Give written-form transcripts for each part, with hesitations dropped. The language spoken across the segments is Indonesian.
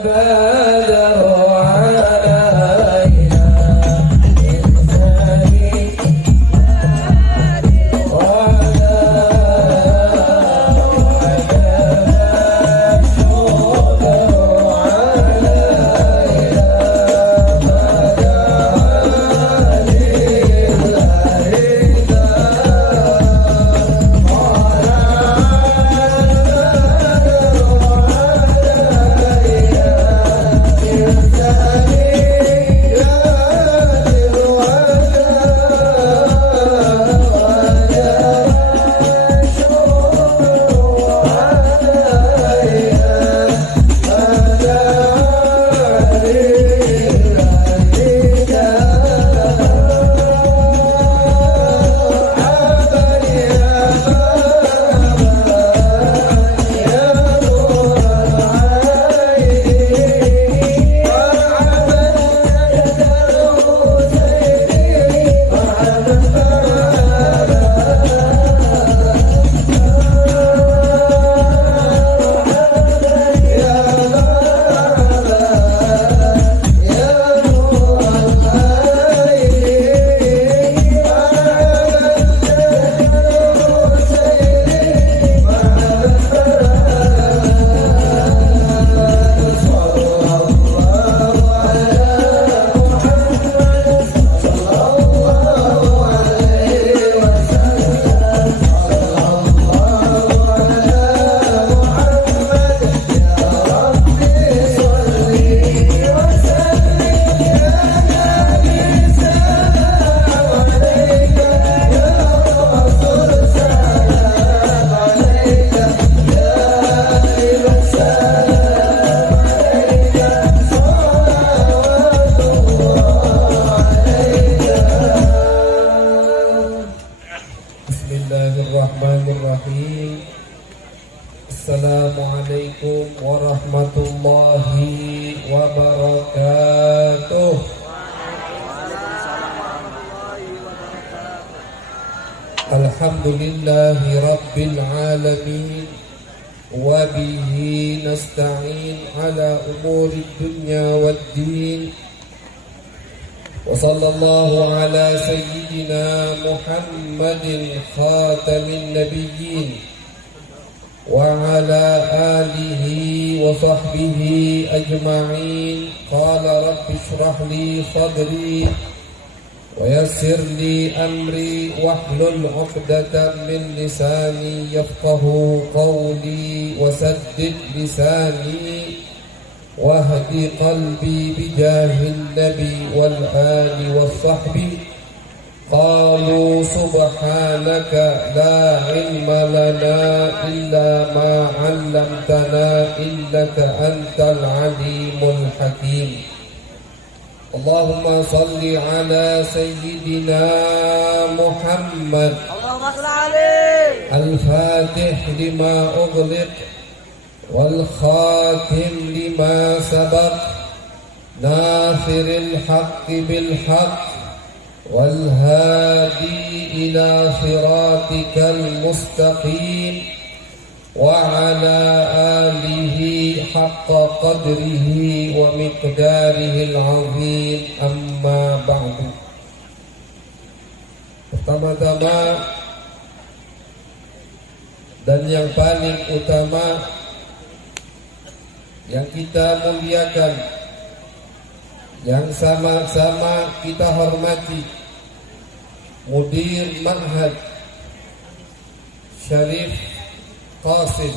Bismillahirrahmanirrahim. Assalamualaikum warahmatullahi wabarakatuh. Alhamdulillahi rabbil alamin. Wa bihi nasta'in ala umuri dunya waddin. Wa sallallahu ala sayyidina Muhammadin khatamin nabiyyin wa ala alihi wa sahbihi ajma'in. Qala rabbi shrah li sadri wa yassir li amri wahlul 'uqdatam min lisani yafqahu qawli wa saddid lisani wahdi qalbi bijahil nabi wal ali was sahbi. Qalu subhanaka la ilma lana illa ma 'allamtana innaka antal alimul hakim. Allahumma salli ala sayyidina Muhammad Allahumma salli alaihi al-fatih lima ughliq والخاتم لما سبق ناصر الحق بالحق والهادي إلى صراطك المستقيم وعلى آله حق قدره ومقداره العظيم. أما بعد. Pertama-tama dan yang paling utama yang kita muliakan, yang sama-sama kita hormati, Mudir Ma'had Syarif Qasim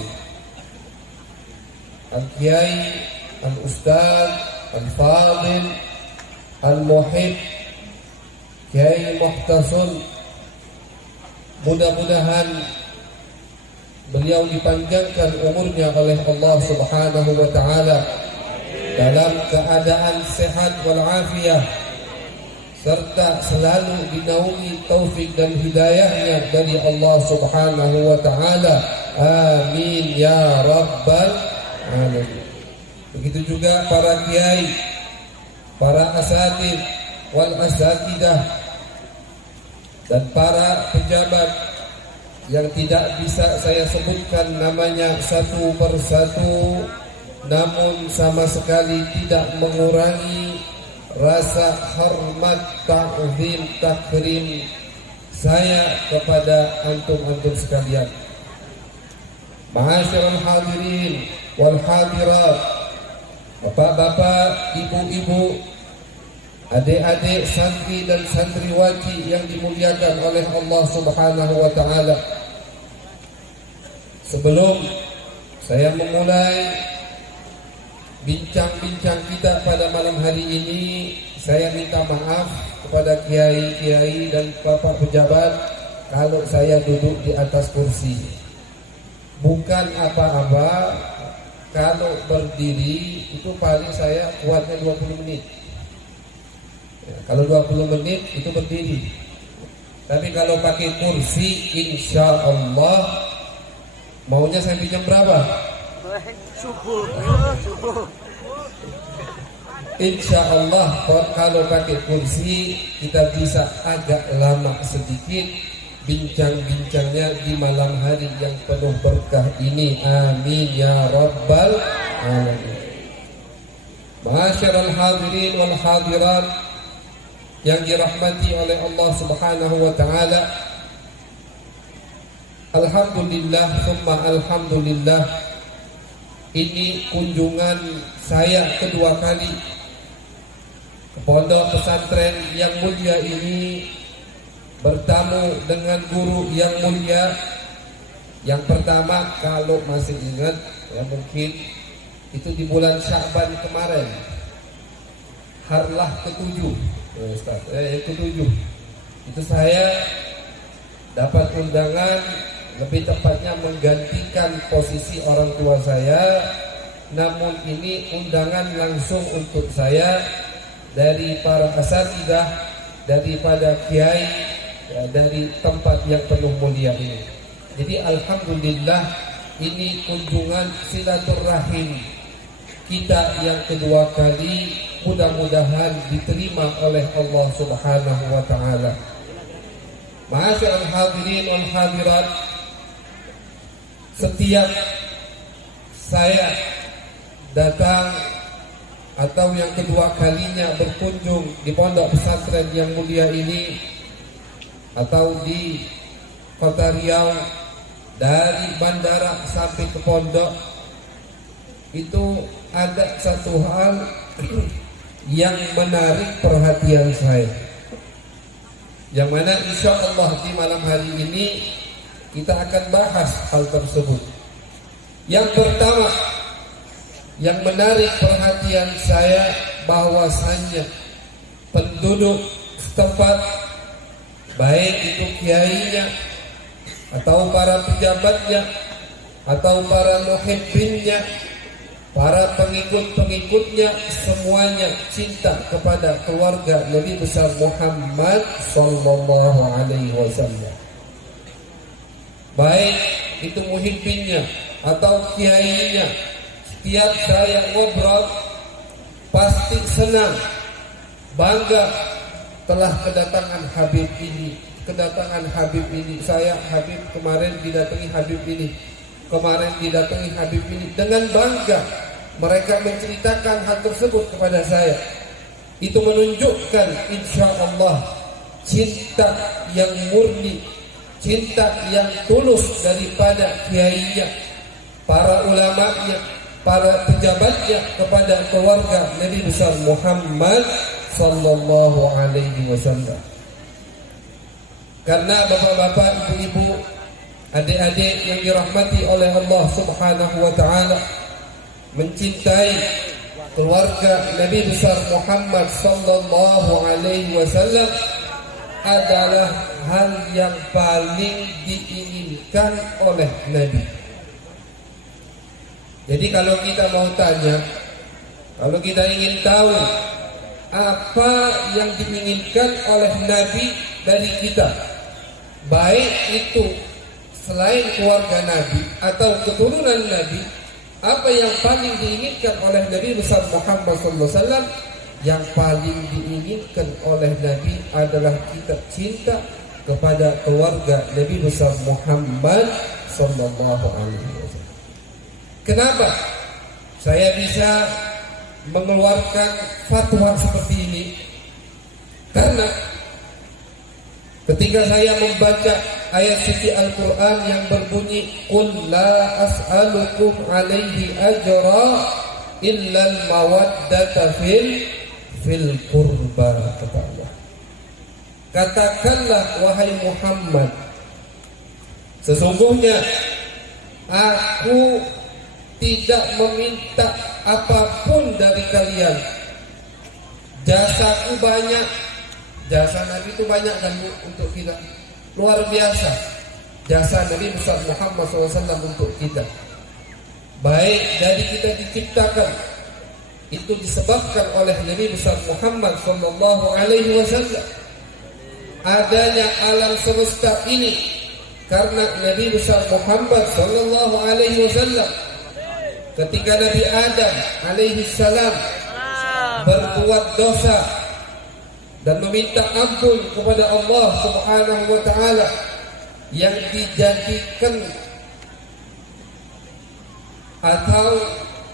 Al-Kiai Al-Ustaz Al-Fadil Al-Muhib Kiai Muhtasul. Mudah-mudahan beliau dipanjangkan umurnya oleh Allah Subhanahu wa taala dalam keadaan sehat walafiat serta selalu dinaungi taufik dan hidayahnya dari Allah Subhanahu wa taala. Amin ya rabbal alamin. Begitu juga para kiai, para asatid wal asatidah dan para pejabat yang tidak bisa saya sebutkan namanya satu persatu, namun sama sekali tidak mengurangi rasa hormat, ta'zim, takrim saya kepada antum-antum sekalian. Ma'asyiral hadirin wal hadirat, bapak-bapak, ibu-ibu, adik-adik santri dan santriwati yang dimuliakan oleh Allah Subhanahu wa taala. Sebelum saya memulai bincang-bincang kita pada malam hari ini, saya minta maaf kepada kiai-kiai dan bapak pejabat kalau saya duduk di atas kursi. Bukan apa-apa, kalau berdiri itu paling saya kuatnya 20 menit. Ya, kalau 20 menit itu berdiri. Tapi kalau pakai kursi, insya Allah maunya saya pinjam berapa? Subuh. Insya Allah kalau pakai kursi kita bisa agak lama sedikit bincang-bincangnya di malam hari yang penuh berkah ini. Amin ya rabbal alamin. Ma'asyiral hadirin wal hadirat yang dirahmati oleh Allah Subhanahu wa taala, alhamdulillah summa alhamdulillah, ini kunjungan saya kedua kali ke pondok pesantren yang mulia ini, bertamu dengan guru yang mulia. Yang pertama, kalau masih ingat ya, mungkin itu di bulan Sya'ban kemarin, harlah ke-7 ya, Ustaz, ke-7 itu saya dapat undangan, lebih tepatnya menggantikan posisi orang tua saya. Namun ini undangan langsung untuk saya dari para asatidzah, daripada kiai ya, dari tempat yang penuh mulia ini. Jadi alhamdulillah, ini kunjungan silaturahim kita yang kedua kali, mudah-mudahan diterima oleh Allah Subhanahu wa taala. Ma'asyiral hadirin wal hadirat, setiap saya datang atau yang kedua kalinya berkunjung di pondok pesantren yang mulia ini atau di kota Riau, dari bandara sampai ke pondok, itu ada satu hal yang menarik perhatian saya, yang mana insya Allah di malam hari ini kita akan bahas hal tersebut. Yang pertama yang menarik perhatian saya, bahwasannya penduduk setempat, baik itu kiainya atau para pejabatnya atau para muhibbinnya, para pengikut-pengikutnya, semuanya cinta kepada keluarga Nabi besar Muhammad sallallahu alaihi wasallam. Baik itu muhibbinnya atau kiainya, setiap saya ngobrol pasti senang, bangga telah kedatangan Habib ini, kedatangan Habib ini. Saya Habib kemarin didatangi Habib ini, kemarin didatangi Habib ini. Dengan bangga mereka menceritakan hal tersebut kepada saya. Itu menunjukkan insya Allah cinta yang murni, cinta yang tulus daripada kiainya, para ulamanya, para pejabatnya kepada keluarga Nabi besar Muhammad sallallahu alaihi wasallam. Karena bapak-bapak, ibu-ibu, adik-adik yang dirahmati oleh Allah Subhanahu wa taala, mencintai keluarga Nabi besar Muhammad sallallahu alaihi wasallam adalah hal yang paling diinginkan oleh Nabi. Jadi kalau kita mau tanya, kalau kita ingin tahu apa yang diinginkan oleh Nabi dari kita, baik itu selain keluarga Nabi atau keturunan Nabi, apa yang paling diinginkan oleh Nabi besar Muhammad SAW? Yang paling diinginkan oleh Nabi adalah kita cinta kepada keluarga Nabi besar Muhammad sallallahu alaihi wasallam. Kenapa? saya bisa mengeluarkan fatwa seperti ini karena ketika saya membaca ayat suci Al-Quran yang berbunyi Qul la as'alukum alaihi ajra illal mawaddata fil qurba, kata Allah. Katakanlah wahai Muhammad, sesungguhnya aku tidak meminta apapun dari kalian. Jasaku banyak, jasa Nabi itu banyak kan untuk kita, luar biasa jasa Nabi besar Muhammad SAW untuk kita. Baik dari kita diciptakan itu disebabkan oleh Nabi besar Muhammad SAW. Adanya alam semesta ini karena Nabi besar Muhammad SAW. Ketika Nabi Adam alaihi salam berbuat dosa dan meminta ampun kepada Allah Subhanahu wa taala, yang dijadikan atau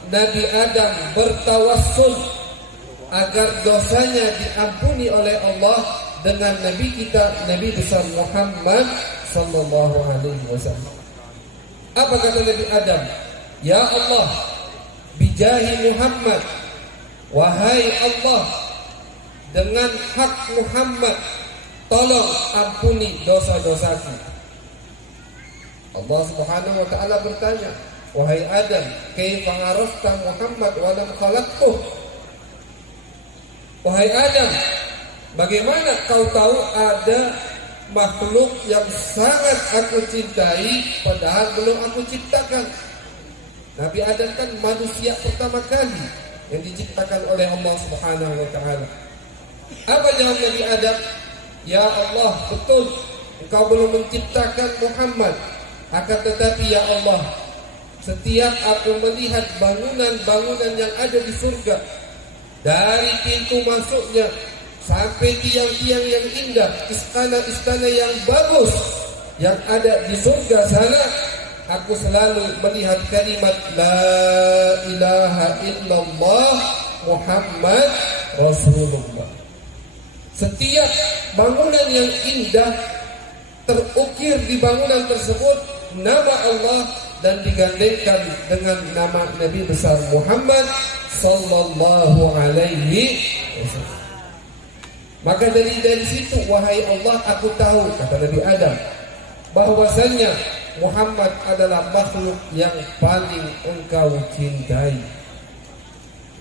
Nabi Adam bertawassul agar dosanya diampuni oleh Allah dengan Nabi kita, Nabi besar Muhammad sallallahu alaihi wasallam. Apa kata Nabi Adam? Ya Allah, bijahi Muhammad, wahai Allah, dengan hak Muhammad, tolong ampuni dosa-dosaku. Allah Subhanahu wa taala bertanya, wahai Adam, kaifa arafta Muhammad wa lam khalaqtuh? Wahai Adam, bagaimana kau tahu ada makhluk yang sangat aku cintai padahal belum aku ciptakan? Nabi Adam kan manusia pertama kali yang diciptakan oleh Allah Subhanahu wa taala. Apa jawab Nabi Adam? Ya Allah, betul engkau belum menciptakan Muhammad, akan tetapi ya Allah, setiap aku melihat bangunan-bangunan yang ada di surga, dari pintu masuknya sampai tiang-tiang yang indah, istana-istana yang bagus yang ada di surga sana, aku selalu melihat kalimat La ilaha illallah Muhammad Rasulullah. Setiap bangunan yang indah terukir di bangunan tersebut nama Allah dan digandengkan dengan nama Nabi besar Muhammad sallallahu alaihi wasallam. Maka dari situ, wahai Allah, aku tahu, kata Nabi Adam, bahwasannya Muhammad adalah makhluk yang paling engkau cintai.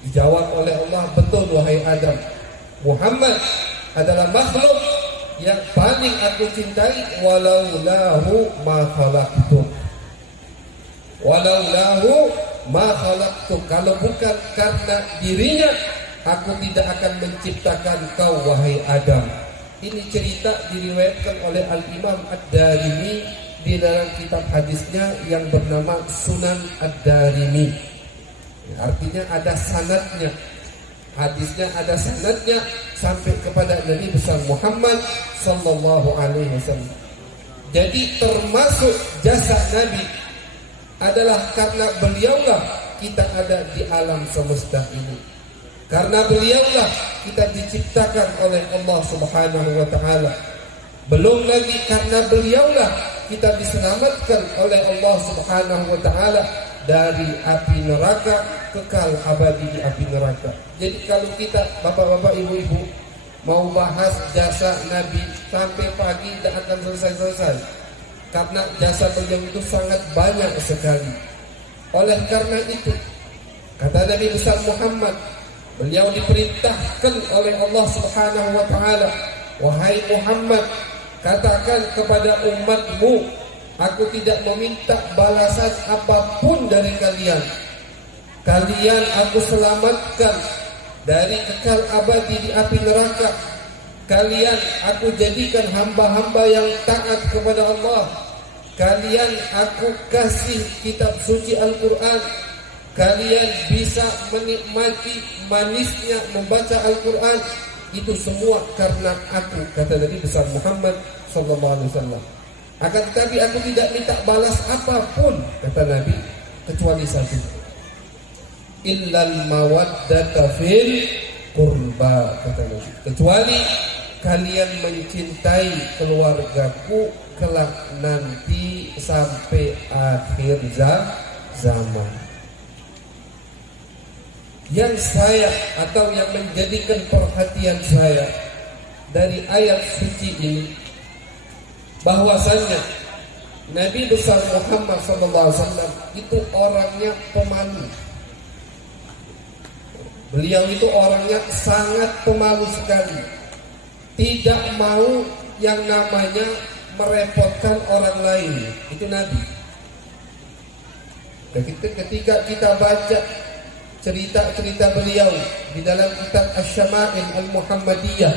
Dijawab oleh Allah, betul wahai Adam, Muhammad adalah makhluk yang paling aku cintai. Walaulahu ma khalaqtu, walaulahu ma khalaqtu, kalau bukan karena dirinya aku tidak akan menciptakan kau wahai Adam. Ini cerita diriwayatkan oleh Al-Imam Ad-Darimi di dalam kitab hadisnya yang bernama Sunan Ad-Darimi. Artinya ada sanadnya, hadisnya ada sanadnya sampai kepada Nabi besar Muhammad sallallahu alaihi wasallam. Jadi termasuk jasa Nabi adalah karena beliaulah kita ada di alam semesta ini. Karena beliaulah kita diciptakan oleh Allah Subhanahu wa taala. Belum lagi karena beliaulah kita diselamatkan oleh Allah Subhanahu wa taala dari api neraka, kekal abadi di api neraka. Jadi kalau kita bapak-bapak, ibu-ibu mau bahas jasa Nabi sampai pagi tidak akan selesai-selesai. Karena jasa beliau itu sangat banyak sekali. Oleh karena itu, kata Nabi besar Muhammad, beliau diperintahkan oleh Allah Subhanahu wa taala, wahai Muhammad, katakan kepada umatmu, aku tidak meminta balasan apapun dari kalian. Kalian aku selamatkan dari kekal abadi di api neraka. Kalian aku jadikan hamba-hamba yang taat kepada Allah. Kalian aku kasih kitab suci Al-Quran. Kalian bisa menikmati manisnya membaca Al-Quran. Itu semua karena aku, kata Nabi besar Muhammad sallallahu alaihi wasallam. Akan tetapi aku tidak minta balas apapun, kata Nabi, kecuali satu. illal mawaddata fil qurba, kata Nabi, kecuali kalian mencintai keluargaku kelak nanti sampai akhir zaman. Yang saya atau yang menjadikan perhatian saya dari ayat suci ini, bahwasannya Nabi besar Muhammad SAW itu orangnya pemalu. Beliau itu orangnya sangat pemalu sekali, tidak mau yang namanya merepotkan orang lain. Itu Nabi. Ketika kita baca cerita-cerita beliau di dalam kitab Asy-Syama'il Al-Muhammadiyah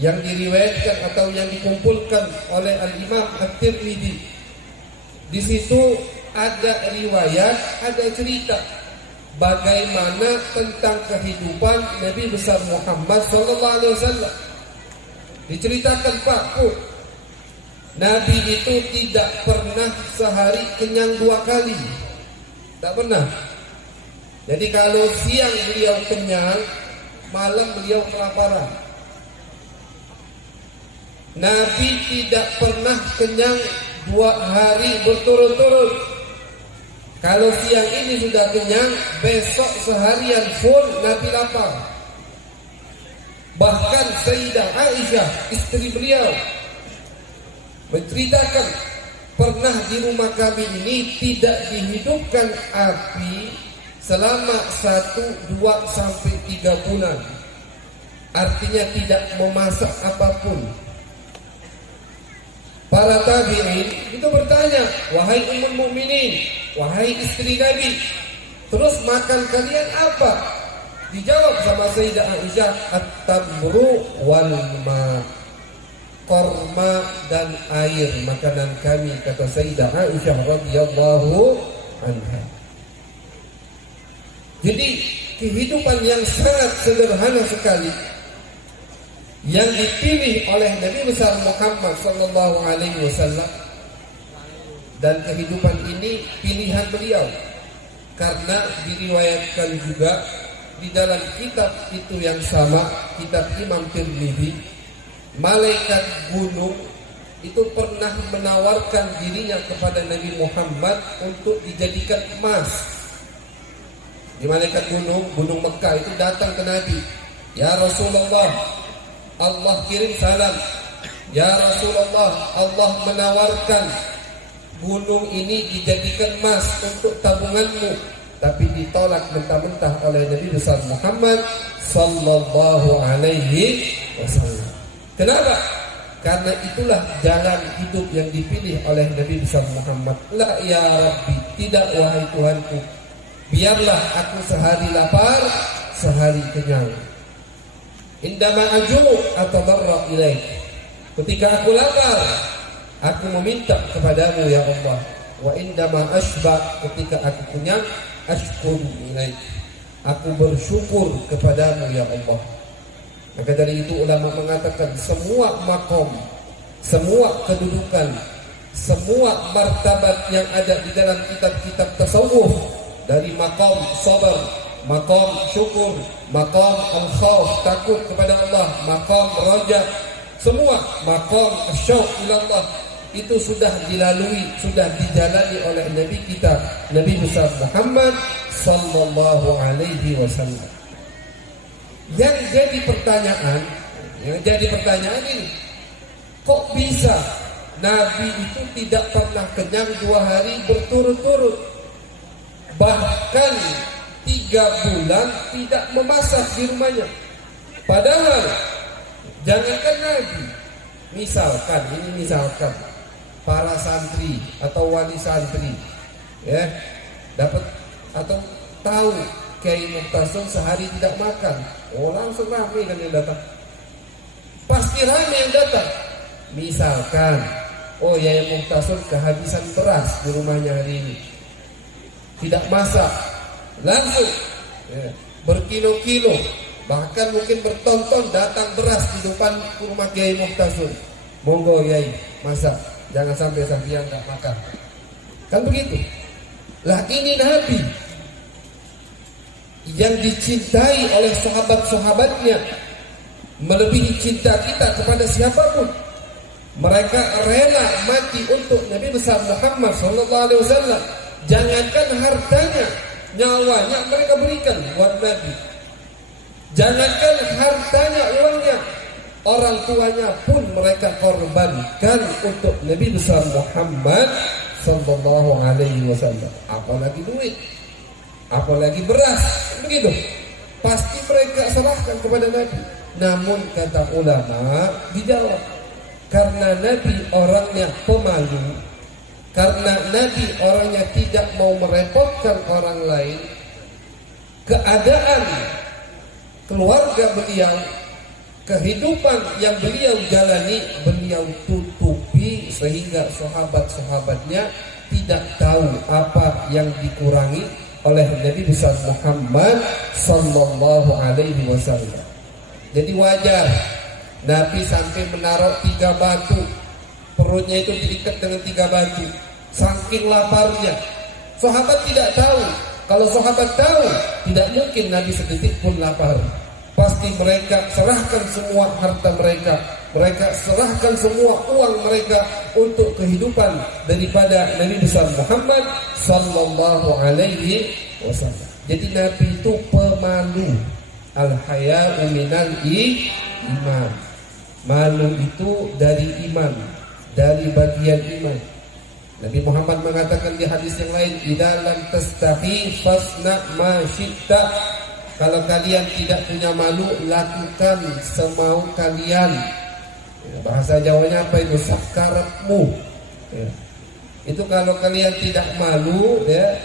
yang diriwayatkan atau yang dikumpulkan oleh Al-Imam At-Tirmidzi, di situ ada riwayat, ada cerita bagaimana tentang kehidupan Nabi besar Muhammad SAW. Diceritakan, Pak Bu, Nabi itu tidak pernah sehari kenyang 2 kali. Tak pernah. Jadi kalau siang beliau kenyang, malam beliau kelaparan. Nabi tidak pernah kenyang 2 hari berturut-turut. Kalau siang ini sudah kenyang, besok seharian full Nabi lapar. Bahkan Sayyidah Aisyah, istri beliau, menceritakan, pernah di rumah kami ini tidak dihidupkan api selama 1, 2, sampai 3 bulan. Artinya tidak memasak apapun. Para tabi'in itu bertanya, wahai ummul mukminin, wahai istri Nabi, terus makan kalian apa? Dijawab sama Sayyidah Aisyah, at-tamru wal ma, korma dan air makanan kami, kata Sayyidah Aisyah radhiyallahu anha. Jadi kehidupan yang sangat sederhana sekali yang dipilih oleh Nabi besar Muhammad sallallahu alaihi wasallam, dan kehidupan ini pilihan beliau karena diriwayatkan juga di dalam kitab itu yang sama, kitab Imam Tirmidzi, malaikat gunung itu pernah menawarkan dirinya kepada Nabi Muhammad untuk dijadikan emas. Di malaikat gunung Mekah itu datang ke Nabi, ya Rasulullah, Allah kirim salam. Ya Rasulullah, Allah menawarkan gunung ini dijadikan emas untuk tabunganmu, tapi ditolak mentah-mentah oleh Nabi besar Muhammad sallallahu alaihi wasallam. Kenapa? Karena itulah jalan hidup yang dipilih oleh Nabi besar Muhammad. La ya Rabbi, tidak wahai Tuhanku, biarlah aku sehari lapar, sehari kenyang. Indama aju atadarra ilaik, ketika aku lapar, aku meminta kepadamu ya Allah. Wa indama asba, ketika aku kenyang, ashkuru ilaik, aku bersyukur kepadamu ya Allah. Maka dari itu ulama mengatakan semua makom, semua kedudukan, semua martabat yang ada di dalam kitab-kitab tasawuf, dari makom sabar, makom syukur, makom al-khauf, takut kepada Allah, makom raja, semua makom syauq ila Allah, itu sudah dilalui, sudah dijalani oleh Nabi kita, Nabi besar Muhammad sallallahu alaihi wasallam. Yang jadi pertanyaan ini, kok bisa Nabi itu tidak pernah kenyang 2 hari berturut-turut, bahkan 3 bulan tidak memasak di rumahnya? Padahal jangankan Nabi, misalkan para santri atau wali santri ya dapat atau tahu Kiai Mukhtasun sehari tidak makan, langsung ramai kan yang datang, pasti ramai yang datang. Misalkan Kiai Mukhtasun kehabisan beras di rumahnya hari ini, tidak masak, langsung berkilo-kilo, bahkan mungkin bertonton datang beras di depan rumah Kiai Mukhtasun. Monggo Kiai masak, jangan sampai sampean enggak makan. Kan begitu. Lah ini Nabi yang dicintai oleh sahabat-sahabatnya melebihi cinta kita kepada siapapun. Mereka rela mati untuk Nabi besar Muhammad sallallahu alaihi wasallam. Jangankan hartanya, nyawanya mereka berikan buat Nabi. Jangankan hartanya, uangnya, orang tuanya pun mereka korbankan untuk Nabi besar Muhammad sallallahu alaihi wasallam. Apalagi duit, apalagi beras, begitu. Pasti mereka serahkan kepada Nabi. Namun kata ulama dijawab, karena Nabi orangnya pemalu, karena Nabi orangnya tidak mau merepotkan orang lain, keadaan keluarga beliau, kehidupan yang beliau jalani, beliau tutupi sehingga sahabat-sahabatnya tidak tahu apa yang dikurangi oleh Nabi besar Muhammad sallallahu alaihi wasallam. Jadi wajar Nabi sampai menaruh 3 batu, perutnya itu diikat dengan 3 batu, saking laparnya. Sahabat tidak tahu. Kalau sahabat tahu, tidak mungkin Nabi sedetik pun lapar. Pasti mereka serahkan semua harta mereka, mereka serahkan semua uang mereka untuk kehidupan daripada Nabi besar Muhammad sallallahu alaihi wasallam. Jadi Nabi itu pemalu. Al-haya'u minal iman. Malu itu dari iman, dari bagian iman. Nabi Muhammad mengatakan di hadis yang lain, "Idza lam tastahi fasna ma syi'ta." Kalau kalian tidak punya malu, lakukan semau kalian. Ya, bahasa Jawanya apa itu? Sakarepmu. Ya. Itu kalau kalian tidak malu, ya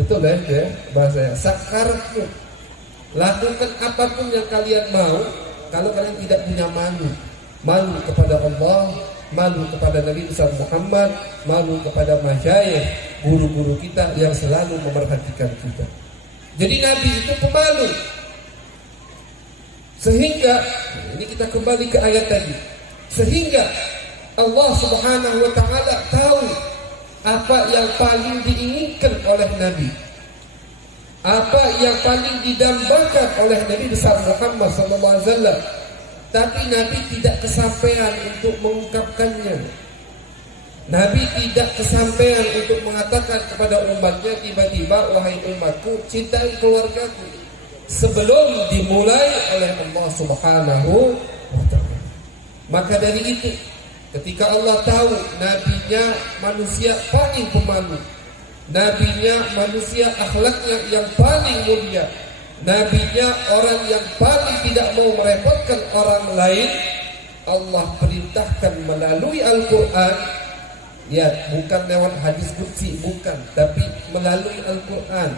betul ya, bahasanya sakarepmu. Lakukan apapun yang kalian mau. Kalau kalian tidak punya malu, malu kepada Allah, malu kepada Nabi besar Muhammad, malu kepada masyayikh, guru-guru kita yang selalu memerhatikan kita. Jadi Nabi itu pemalu. Sehingga, ini kita kembali ke ayat tadi. Sehingga Allah Subhanahu wa taala tahu apa yang paling diinginkan oleh Nabi, apa yang paling didambakan oleh Nabi besar Muhammad SAW. Tapi Nabi tidak kesampaian untuk mengungkapkannya. Nabi tidak kesampaian untuk mengatakan kepada umatnya tiba-tiba, "Wahai umatku, cintai keluargaku," sebelum dimulai oleh Allah Subhanahu wa ta'ala. Maka dari itu, ketika Allah tahu nabinya manusia paling pemalu, nabinya manusia akhlaknya yang paling mulia, nabinya orang yang paling tidak mau merepotkan orang lain, Allah perintahkan melalui Al-Quran, ya bukan lewat hadis qudsi, bukan, tapi melalui Al-Quran,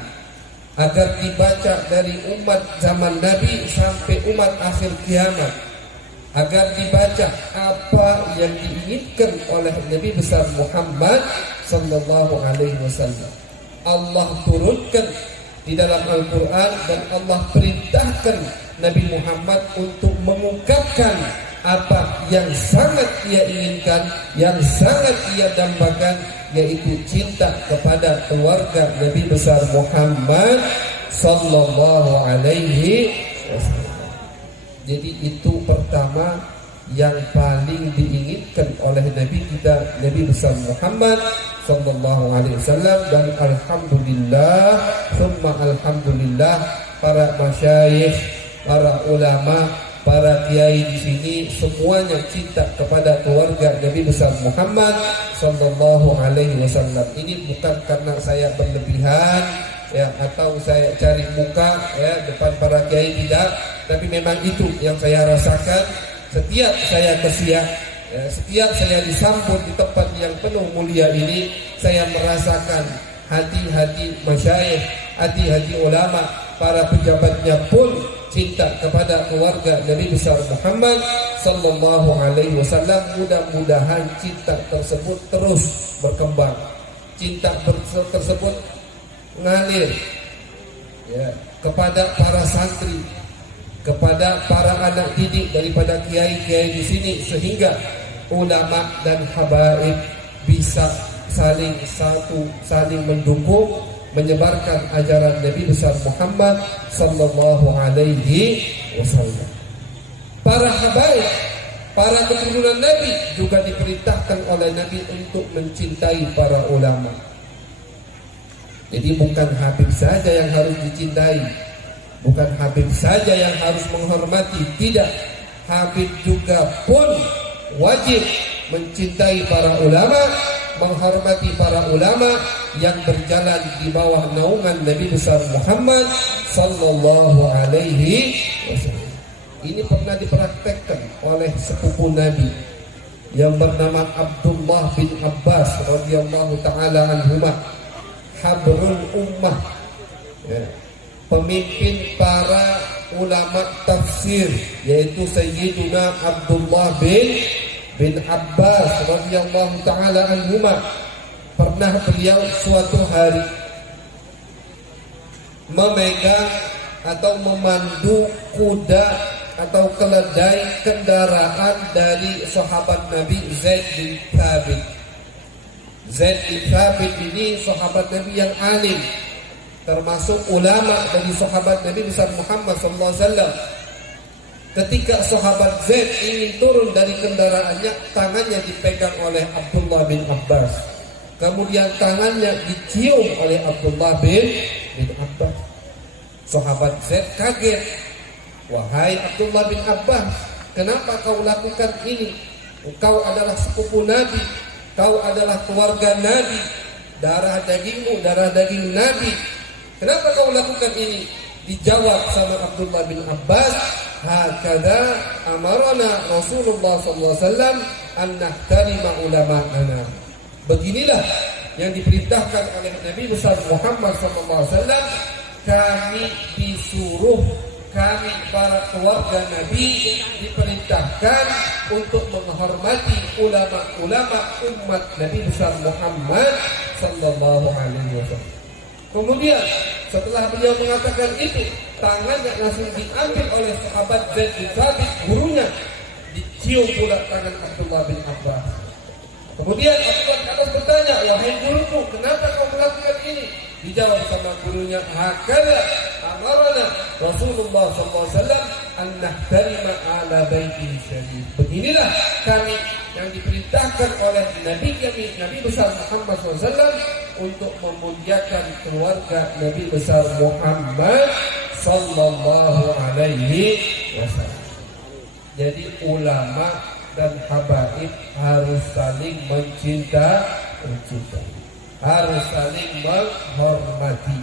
agar dibaca dari umat zaman Nabi sampai umat akhir kiamat, agar dibaca apa yang diinginkan oleh Nabi besar Muhammad sallallahu alaihi wasallam. Allah turunkan di dalam Al-Quran dan Allah perintahkan Nabi Muhammad untuk mengungkapkan apa yang sangat ia inginkan, yang sangat ia dambakan, yaitu cinta kepada keluarga Nabi besar Muhammad sallallahu alaihi wasallam. Jadi itu pertama yang paling diinginkan oleh Nabi kita, Nabi besar Muhammad sallallahu alaihi wasallam. Dan alhamdulillah, summa alhamdulillah, para masyayikh, para ulama, para kiai di sini semuanya cinta kepada keluarga Nabi besar Muhammad sallallahu alaihi wasallam. Ini bukan karena saya berlebihan, ya, atau saya cari muka, ya, depan para kiai, tidak, tapi memang itu yang saya rasakan setiap saya ke Siak, ya, setiap saya disambut di tempat yang penuh mulia ini. Saya merasakan hati-hati masyayikh, hati-hati ulama, para pejabatnya pun cinta kepada keluarga Nabi besar Muhammad sallallahu alaihi wasallam. Mudah-mudahan cinta tersebut terus berkembang, cinta tersebut ngalir, ya, kepada para santri, kepada para anak didik daripada kiai-kiai di sini, sehingga ulama dan habaib bisa saling mendukung, menyebarkan ajaran Nabi besar Muhammad sallallahu alaihi wasallam. Para habaib, para keturunan Nabi juga diperintahkan oleh Nabi untuk mencintai para ulama. Jadi bukan Habib saja yang harus dicintai, bukan Habib saja yang harus menghormati, tidak. Habib juga pun wajib mencintai para ulama, menghormati para ulama yang berjalan di bawah naungan Nabi besar Muhammad sallallahu alaihi wasallam. Ini pernah dipraktekkan oleh sepupu Nabi yang bernama Abdullah bin Abbas radhiyallahu taala anhuma, habrul ummah, ya, pemimpin para ulama tafsir, yaitu Sayyiduna Abdullah bin Abbas radhiyallahu taala anhuma. Pernah beliau suatu hari memegang atau memandu kuda atau keledai kendaraan dari sahabat Nabi Zaid bin Thabit. Zaid bin Thabit ini sahabat Nabi yang alim, termasuk ulama dari sahabat Nabi besar Muhammad SAW. Ketika sahabat Zaid ingin turun dari kendaraannya, tangannya dipegang oleh Abdullah bin Abbas. Kemudian tangannya dicium oleh Abdullah bin Abbas. Sahabat Zaid kaget. Wahai Abdullah bin Abbas, kenapa kau lakukan ini? Engkau adalah sepupu Nabi, kau adalah keluarga Nabi, darah dagingmu, darah daging Nabi. Kenapa kau lakukan ini? Dijawab sama Abdullah bin Abbas, hakadha amarana Rasulullah SAW an nahtarima ulama'ana. Beginilah yang diperintahkan oleh Nabi besar Muhammad SAW. Kami disuruh, kami para keluarga Nabi diperintahkan untuk menghormati ulama-ulama umat Nabi besar Muhammad sallallahu alaihi wasallam. Kemudian setelah beliau mengatakan itu, tangannya langsung diambil oleh sahabat Zaid bin Thabit, gurunya, dicium pula tangan Abdullah bin Abbas. Kemudian Abdullah bin Abbas bertanya, wahai guruku, kenapa kau melakukan ini? Dijawab sama gurunya, hakala amarana Rasulullah SAW an nahtarima ala baiti syarif. Beginilah kami yang diperintahkan oleh Nabi kami, Nabi besar Muhammad SAW, untuk memuliakan keluarga Nabi besar Muhammad sallallahu alaihi wasallam. Jadi ulama dan habaib harus saling mencintai, harus saling menghormati,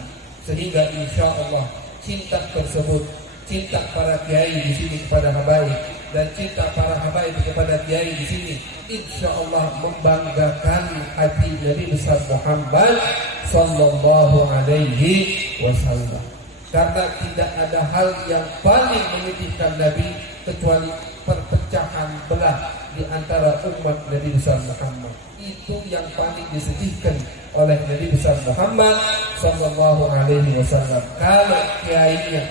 sehingga insya Allah cinta tersebut, cinta para kiai di sini kepada habaib dan cinta para habaib kepada kiai di sini, insya Allah membanggakan hati Nabi besar Muhammad sallallahu alaihi wasallam. Karena tidak ada hal yang paling menyedihkan Nabi kecuali perpecahan belah di antara umat Nabi besar Muhammad. Itu yang paling disedihkan oleh Nabi besar Muhammad sallallahu alaihi wasallam. Kalau kiainya,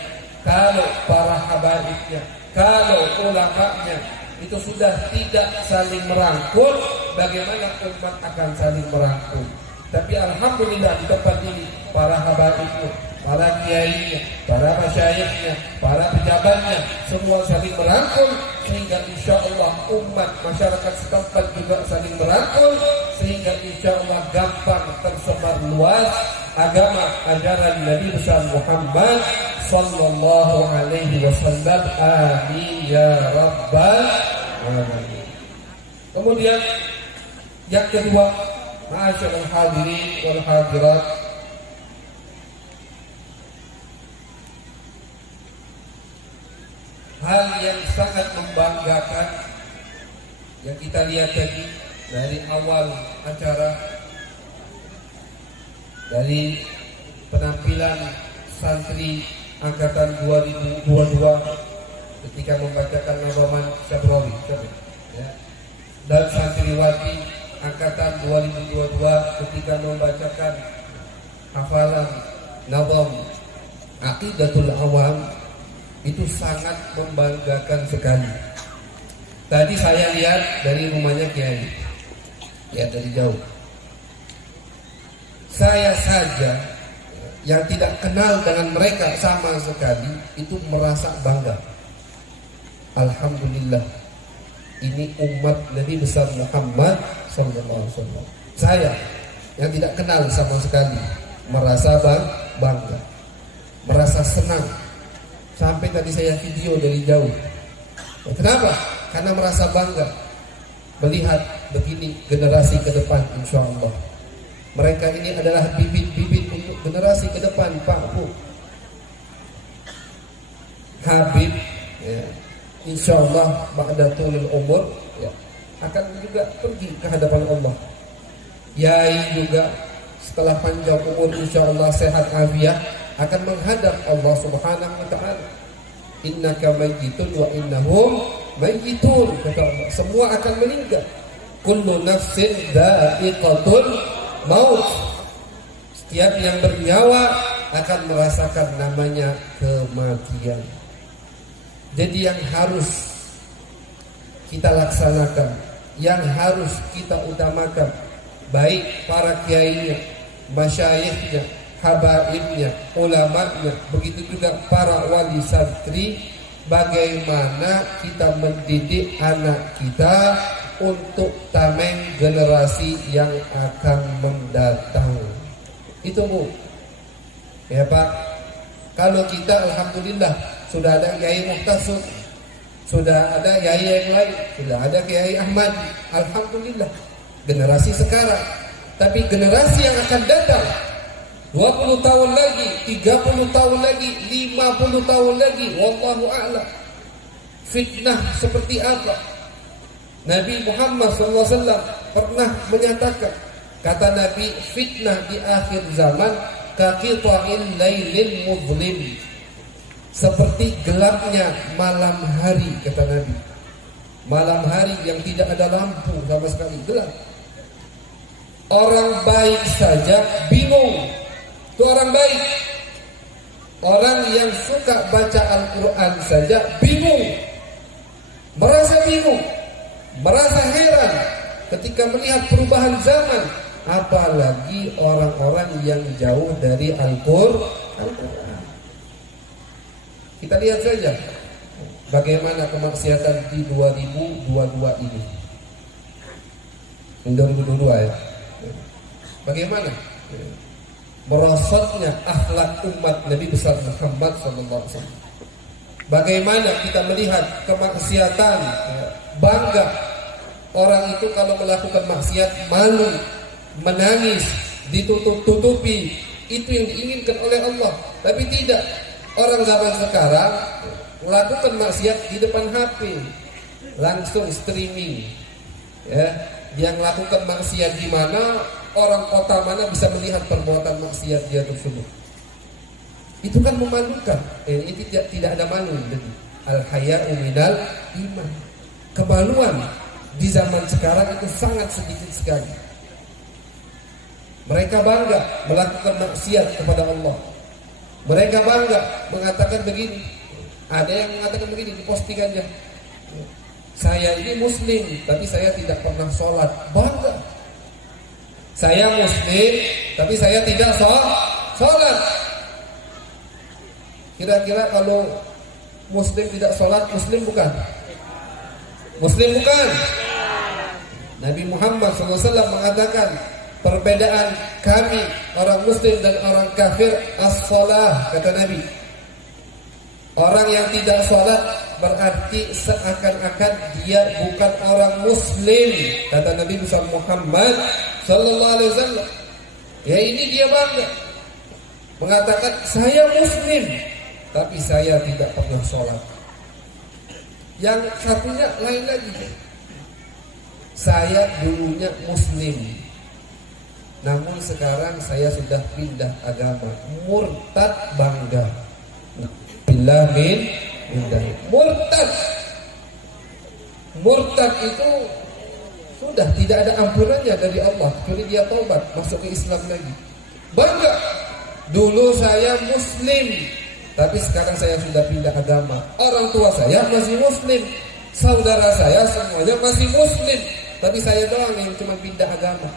kalau para habaibnya, kalau ulamanya itu sudah tidak saling merangkul, bagaimana umat akan saling merangkul? Tapi alhamdulillah di tempat ini para habaibnya, para kiainya, para masyayikhnya, para pejabatnya semua saling merangkul, sehingga insya Allah umat masyarakat setempat juga saling merangkul, sehingga insya Allah gampang tersebar luas agama ajaran Nabi besar Muhammad sallallahu alaihi wasallam. Amin ya rabbal alamin. Kemudian yang kedua, ma'asyiral hadirin wal hadirat, hal yang sangat membanggakan yang kita lihat tadi dari awal acara, dari penampilan santri angkatan 2022 ketika membacakan nabaman Syabrawi, ya, dan santriwati angkatan 2022 ketika membacakan hafalan nabam Aqidatul Awam, itu sangat membanggakan sekali. Tadi saya lihat dari rumahnya Kiai, lihat dari jauh. Saya saja yang tidak kenal dengan mereka sama sekali itu merasa bangga. Alhamdulillah, ini umat Nabi besar Muhammad SAW. Saya yang tidak kenal sama sekali merasa bangga, merasa senang. Sampai tadi saya video dari jauh. Kenapa? Karena merasa bangga melihat begini generasi ke depan, insya Allah. Mereka ini adalah bibit-bibit untuk generasi ke depan, Pak Bu. Habib, ya, insya Allah ba'da tulil umur, ya, akan juga pergi ke hadapan Allah. Yai juga setelah panjang umur, insya Allah sehat afiat, akan menghadap Allah Subhanahu wa ta'ala. Innaka mayyitun wa innahum mayyitun, kata Allah. Semua akan meninggal. Kullu nafsin dha'iqatul maut. Setiap yang bernyawa akan merasakan namanya kematian. Jadi yang harus kita laksanakan, yang harus kita utamakan, baik para kiainya, masyayikhnya, habaibnya, ulamanya, begitu juga para wali santri, bagaimana kita mendidik anak kita untuk tameng generasi yang akan mendatang. Itu Bu, ya Pak. Kalau kita alhamdulillah sudah ada Kiai Muhtasib, sudah ada Kiai yang lain, sudah ada Kiai Ahmad, alhamdulillah generasi sekarang. Tapi generasi yang akan datang 20 tahun lagi, 30 tahun lagi, 50 tahun lagi, wallahu a'lam, fitnah seperti apa? Nabi Muhammad SAW pernah menyatakan, kata Nabi, fitnah di akhir zaman kaqita'il lailil mudlim, seperti gelapnya malam hari, kata Nabi. Malam hari yang tidak ada lampu sama sekali, gelap. Orang baik saja bingung. Itu orang baik. Orang yang suka baca Al-Quran saja bingung, merasa bingung, merasa heran ketika melihat perubahan zaman. Apalagi orang-orang yang jauh dari Al-Quran. Kita lihat saja bagaimana kemaksiatan di 2022 ini, 2022 ya. Bagaimana merosotnya akhlak umat Nabi besar Muhammad SAW. Bagaimana kita melihat kemaksiatan, bangga. Orang itu kalau melakukan maksiat malu, menangis, ditutup-tutupi. Itu yang diinginkan oleh Allah. Tapi tidak. Orang zaman sekarang melakukan maksiat di depan HP, langsung streaming. Ya, dia melakukan maksiat di mana, orang kota mana bisa melihat perbuatan maksiat dia tersebut. Itu kan memalukan. Ini tidak ada malu. Al-haya'u minal iman. Kemaluan di zaman sekarang itu sangat sedikit sekali. Mereka bangga melakukan maksiat kepada Allah. Mereka bangga mengatakan begini. Ada yang mengatakan begini di postingannya, saya ini muslim tapi saya tidak pernah sholat. Bangga. Saya muslim tapi saya tidak sholat. Kira-kira kalau muslim tidak sholat, muslim bukan? Muslim bukan? Nabi Muhammad SAW mengatakan, perbedaan kami orang muslim dan orang kafir as-shalah, kata Nabi. Orang yang tidak sholat berarti seakan-akan dia bukan orang muslim, kata Nabi Muhammad sallallahu alaihi wasallam. Ya, ini dia bangga mengatakan saya muslim tapi saya tidak pernah sholat. Yang satunya lain lagi, saya dulunya muslim namun sekarang saya sudah pindah agama, murtad, bangga. Billah min murtad itu sudah tidak ada ampunannya dari Allah kecuali dia taubat masuk ke Islam lagi. Bangga, dulu saya muslim tapi sekarang saya sudah pindah agama. Orang tua saya masih muslim, saudara saya semuanya masih muslim, tapi saya doang yang cuma pindah agama.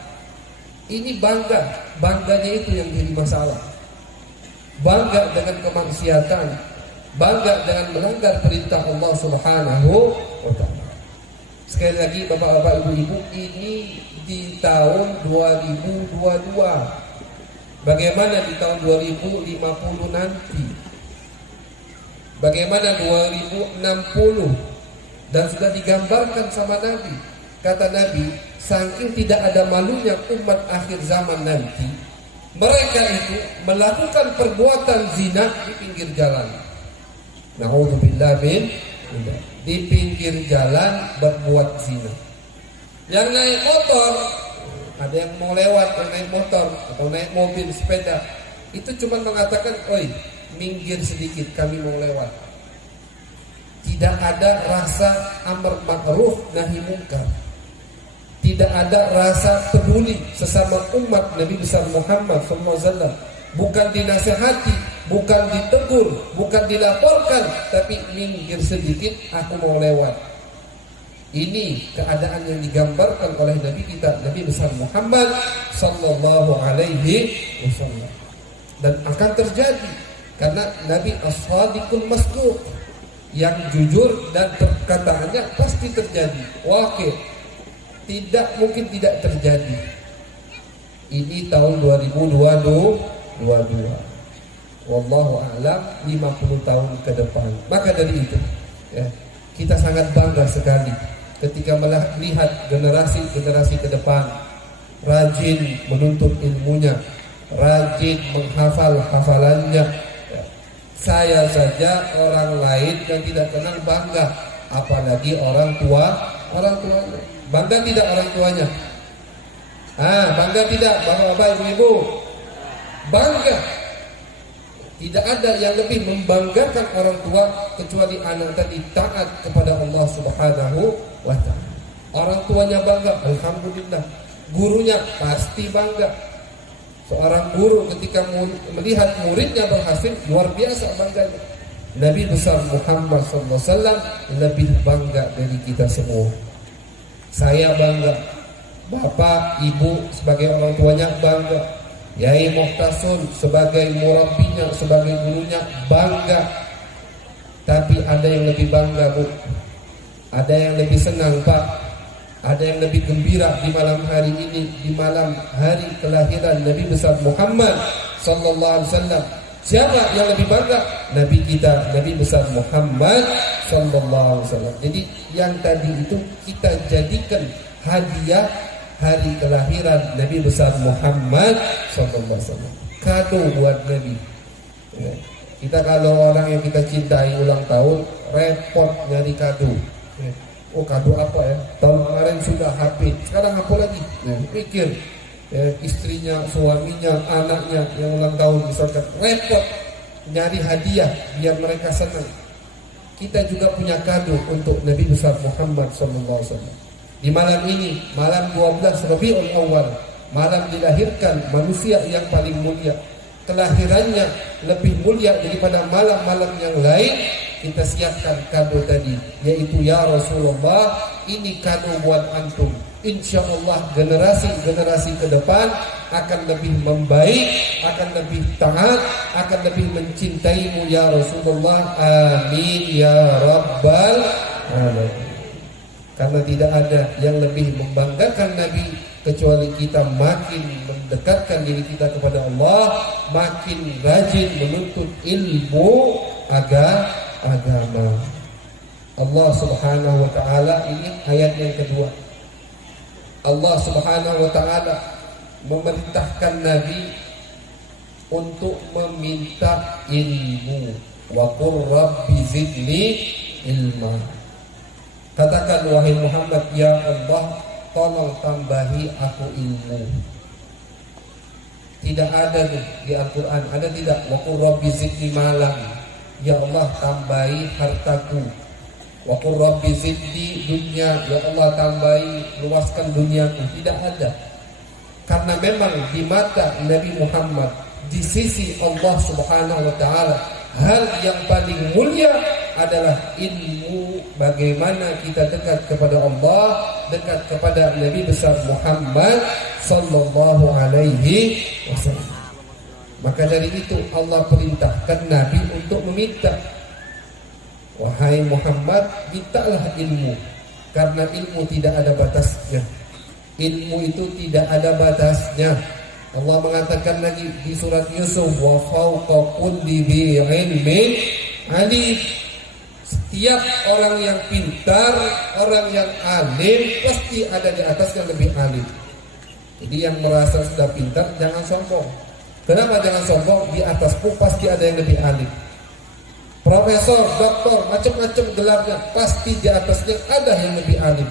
Ini bangga, bangganya itu yang jadi masalah. bangga dengan kemaksiatan, bangga dengan melanggar perintah Allah Subhanahu wa taala. Sekali lagi Bapak-bapak, Ibu-ibu, ini di tahun 2022. Bagaimana di tahun 2050 nanti? Bagaimana 2060? Dan sudah digambarkan sama Nabi. Kata Nabi, saking tidak ada malunya umat akhir zaman nanti, mereka itu melakukan perbuatan zina di pinggir jalan. Na'udzubillah min di pinggir jalan berbuat zina. Yang naik motor, ada yang mau lewat, yang naik motor atau naik mobil, sepeda, itu cuma mengatakan, "Oi, minggir sedikit, kami mau lewat." Tidak ada rasa amar ma'ruf nahi munkar. Tidak ada rasa peduli sesama umat Nabi besar Muhammad SAW. Bukan dinasihati, bukan ditegur, bukan dilaporkan, tapi minggir sedikit, aku mau lewat. Ini keadaan yang digambarkan oleh Nabi kita, Nabi besar Muhammad sallallahu alaihi wasallam. Dan akan terjadi karena Nabi as-sadiqul masduq, yang jujur dan perkataannya pasti terjadi. Wakil tidak mungkin tidak terjadi. Ini tahun 2022. Wallahu a'lam, 50 tahun ke depan. Maka dari itu, ya, kita sangat bangga sekali ketika melihat generasi-generasi ke depan rajin menuntut ilmunya, rajin menghafal hafalannya. Ya. Saya saja orang lain yang tidak kenal bangga, apalagi orang tuanya. Bangga tidak orang tuanya? Bangga tidak Bapak-bapak, Ibu-ibu? Bangga. Tidak ada yang lebih membanggakan orang tua kecuali anak tadi taat kepada Allah Subhanahu wa taala. Orang tuanya bangga, alhamdulillah. Gurunya pasti bangga. Seorang guru ketika melihat muridnya berhasil, luar biasa bangganya. Nabi besar Muhammad SAW lebih bangga dari kita semua. Saya bangga, bapak, ibu sebagai orang tuanya bangga, Yai Muhtasun sebagai murabbinya, sebagai gurunya bangga. Tapi ada yang lebih bangga, Bu. Ada yang lebih senang, Pak. Ada yang lebih gembira di malam hari ini, di malam hari kelahiran Nabi besar Muhammad sallallahu alaihi wasallam. Siapa yang lebih bangga? Nabi kita, Nabi besar Muhammad sallallahu alaihi wasallam. Jadi yang tadi itu kita jadikan hadiah hari kelahiran Nabi besar Muhammad sallallahu alaihi wasallam. Kado buat Nabi. Ya. Kita kalau orang yang kita cintai ulang tahun, repot nyari kado. Ya. Oh, kado apa ya? Tahun kemarin sudah HP, sekarang apa lagi? Ya. Pikir. Ya, istrinya, suaminya, anaknya yang ulang tahun misalkan, repot nyari hadiah biar mereka senang. Kita juga punya kado untuk Nabi besar Muhammad SAW. Di malam ini, malam 12 Rabiul Awal, malam dilahirkan manusia yang paling mulia. Kelahirannya lebih mulia daripada malam-malam yang lain. Kita siapkan kado tadi, yaitu ya Rasulullah, ini kado buat antum. Insya Allah generasi-generasi ke depan akan lebih membaik, akan lebih taat, akan lebih mencintaimu ya Rasulullah. Amin ya Rabbal Alamin. Karena tidak ada yang lebih membanggakan Nabi kecuali kita makin mendekatkan diri kita kepada Allah, makin rajin menuntut ilmu agama. Allah Subhanahu wa taala, ini ayat yang kedua. Allah Subhanahu wa taala memerintahkan Nabi untuk meminta ilmu. Wa qur rabbi zidni ilma. Katakan wahai Muhammad, ya Allah, tolong tambahi aku ilmu. Tidak ada di Al-Quran, ada tidak? Wa qur rabbi zidni malam. Ya Allah, tambahi hartaku. Wa qur rabbi zidni dunya. Ya Allah, tambahi, luaskan duniaku. Tidak ada. Karena memang di mata Nabi Muhammad, di sisi Allah Subhanahu wa taala, hal yang paling mulia adalah ilmu. Bagaimana kita dekat kepada Allah, dekat kepada Nabi besar Muhammad sallallahu alaihi wasallam. Maka dari itu Allah perintahkan Nabi untuk meminta. Wahai Muhammad, mintalah ilmu, karena ilmu tidak ada batasnya. Ilmu itu tidak ada batasnya. Allah mengatakan lagi di surat Yusuf, wa fawqa kulli dhi ilmin alim. Setiap orang yang pintar, orang yang alim, pasti ada di atas yang lebih alim. Jadi yang merasa sudah pintar jangan sombong. Kenapa jangan sombong? Di atasmu pasti ada yang lebih alim. Profesor, doktor, macam-macam gelarnya, pasti di atasnya ada yang lebih alim.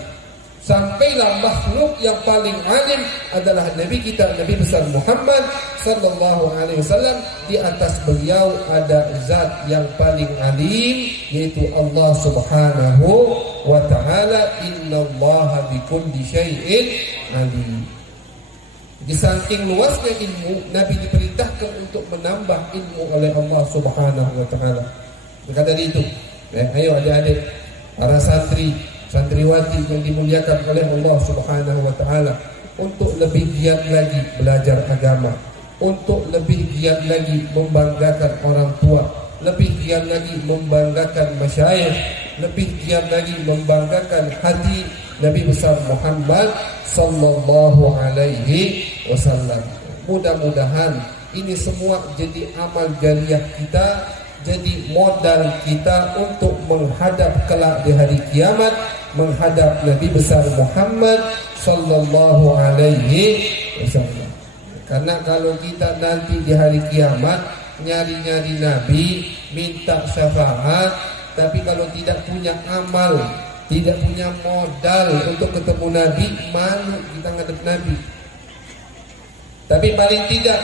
Sampailah makhluk yang paling alim adalah Nabi kita, Nabi besar Muhammad sallallahu alaihi wasallam. Di atas beliau ada zat yang paling alim, yaitu Allah Subhanahu wa taala. Innallaha bikulli syai'in alim. Di saking luasnya ilmu, Nabi diperintahkan untuk menambah ilmu oleh Allah Subhanahu wa taala. Maka dari itu, ayo adik-adik, para santri, santriwati yang dimuliakan oleh Allah Subhanahu wa taala, untuk lebih giat lagi belajar agama, untuk lebih giat lagi membanggakan orang tua, lebih giat lagi membanggakan masyayikh, lebih giat lagi membanggakan hati Nabi besar Muhammad sallallahu alaihi wasallam. Mudah-mudahan ini semua jadi amal jariah kita, jadi modal kita untuk menghadap kelak di hari kiamat, menghadap Nabi besar Muhammad sallallahu alaihi wasallam. Karena kalau kita nanti di hari kiamat nyari-nyari Nabi, minta syafaat, tapi kalau tidak punya amal, tidak punya modal untuk ketemu Nabi, malu kita ngadep Nabi. Tapi paling tidak,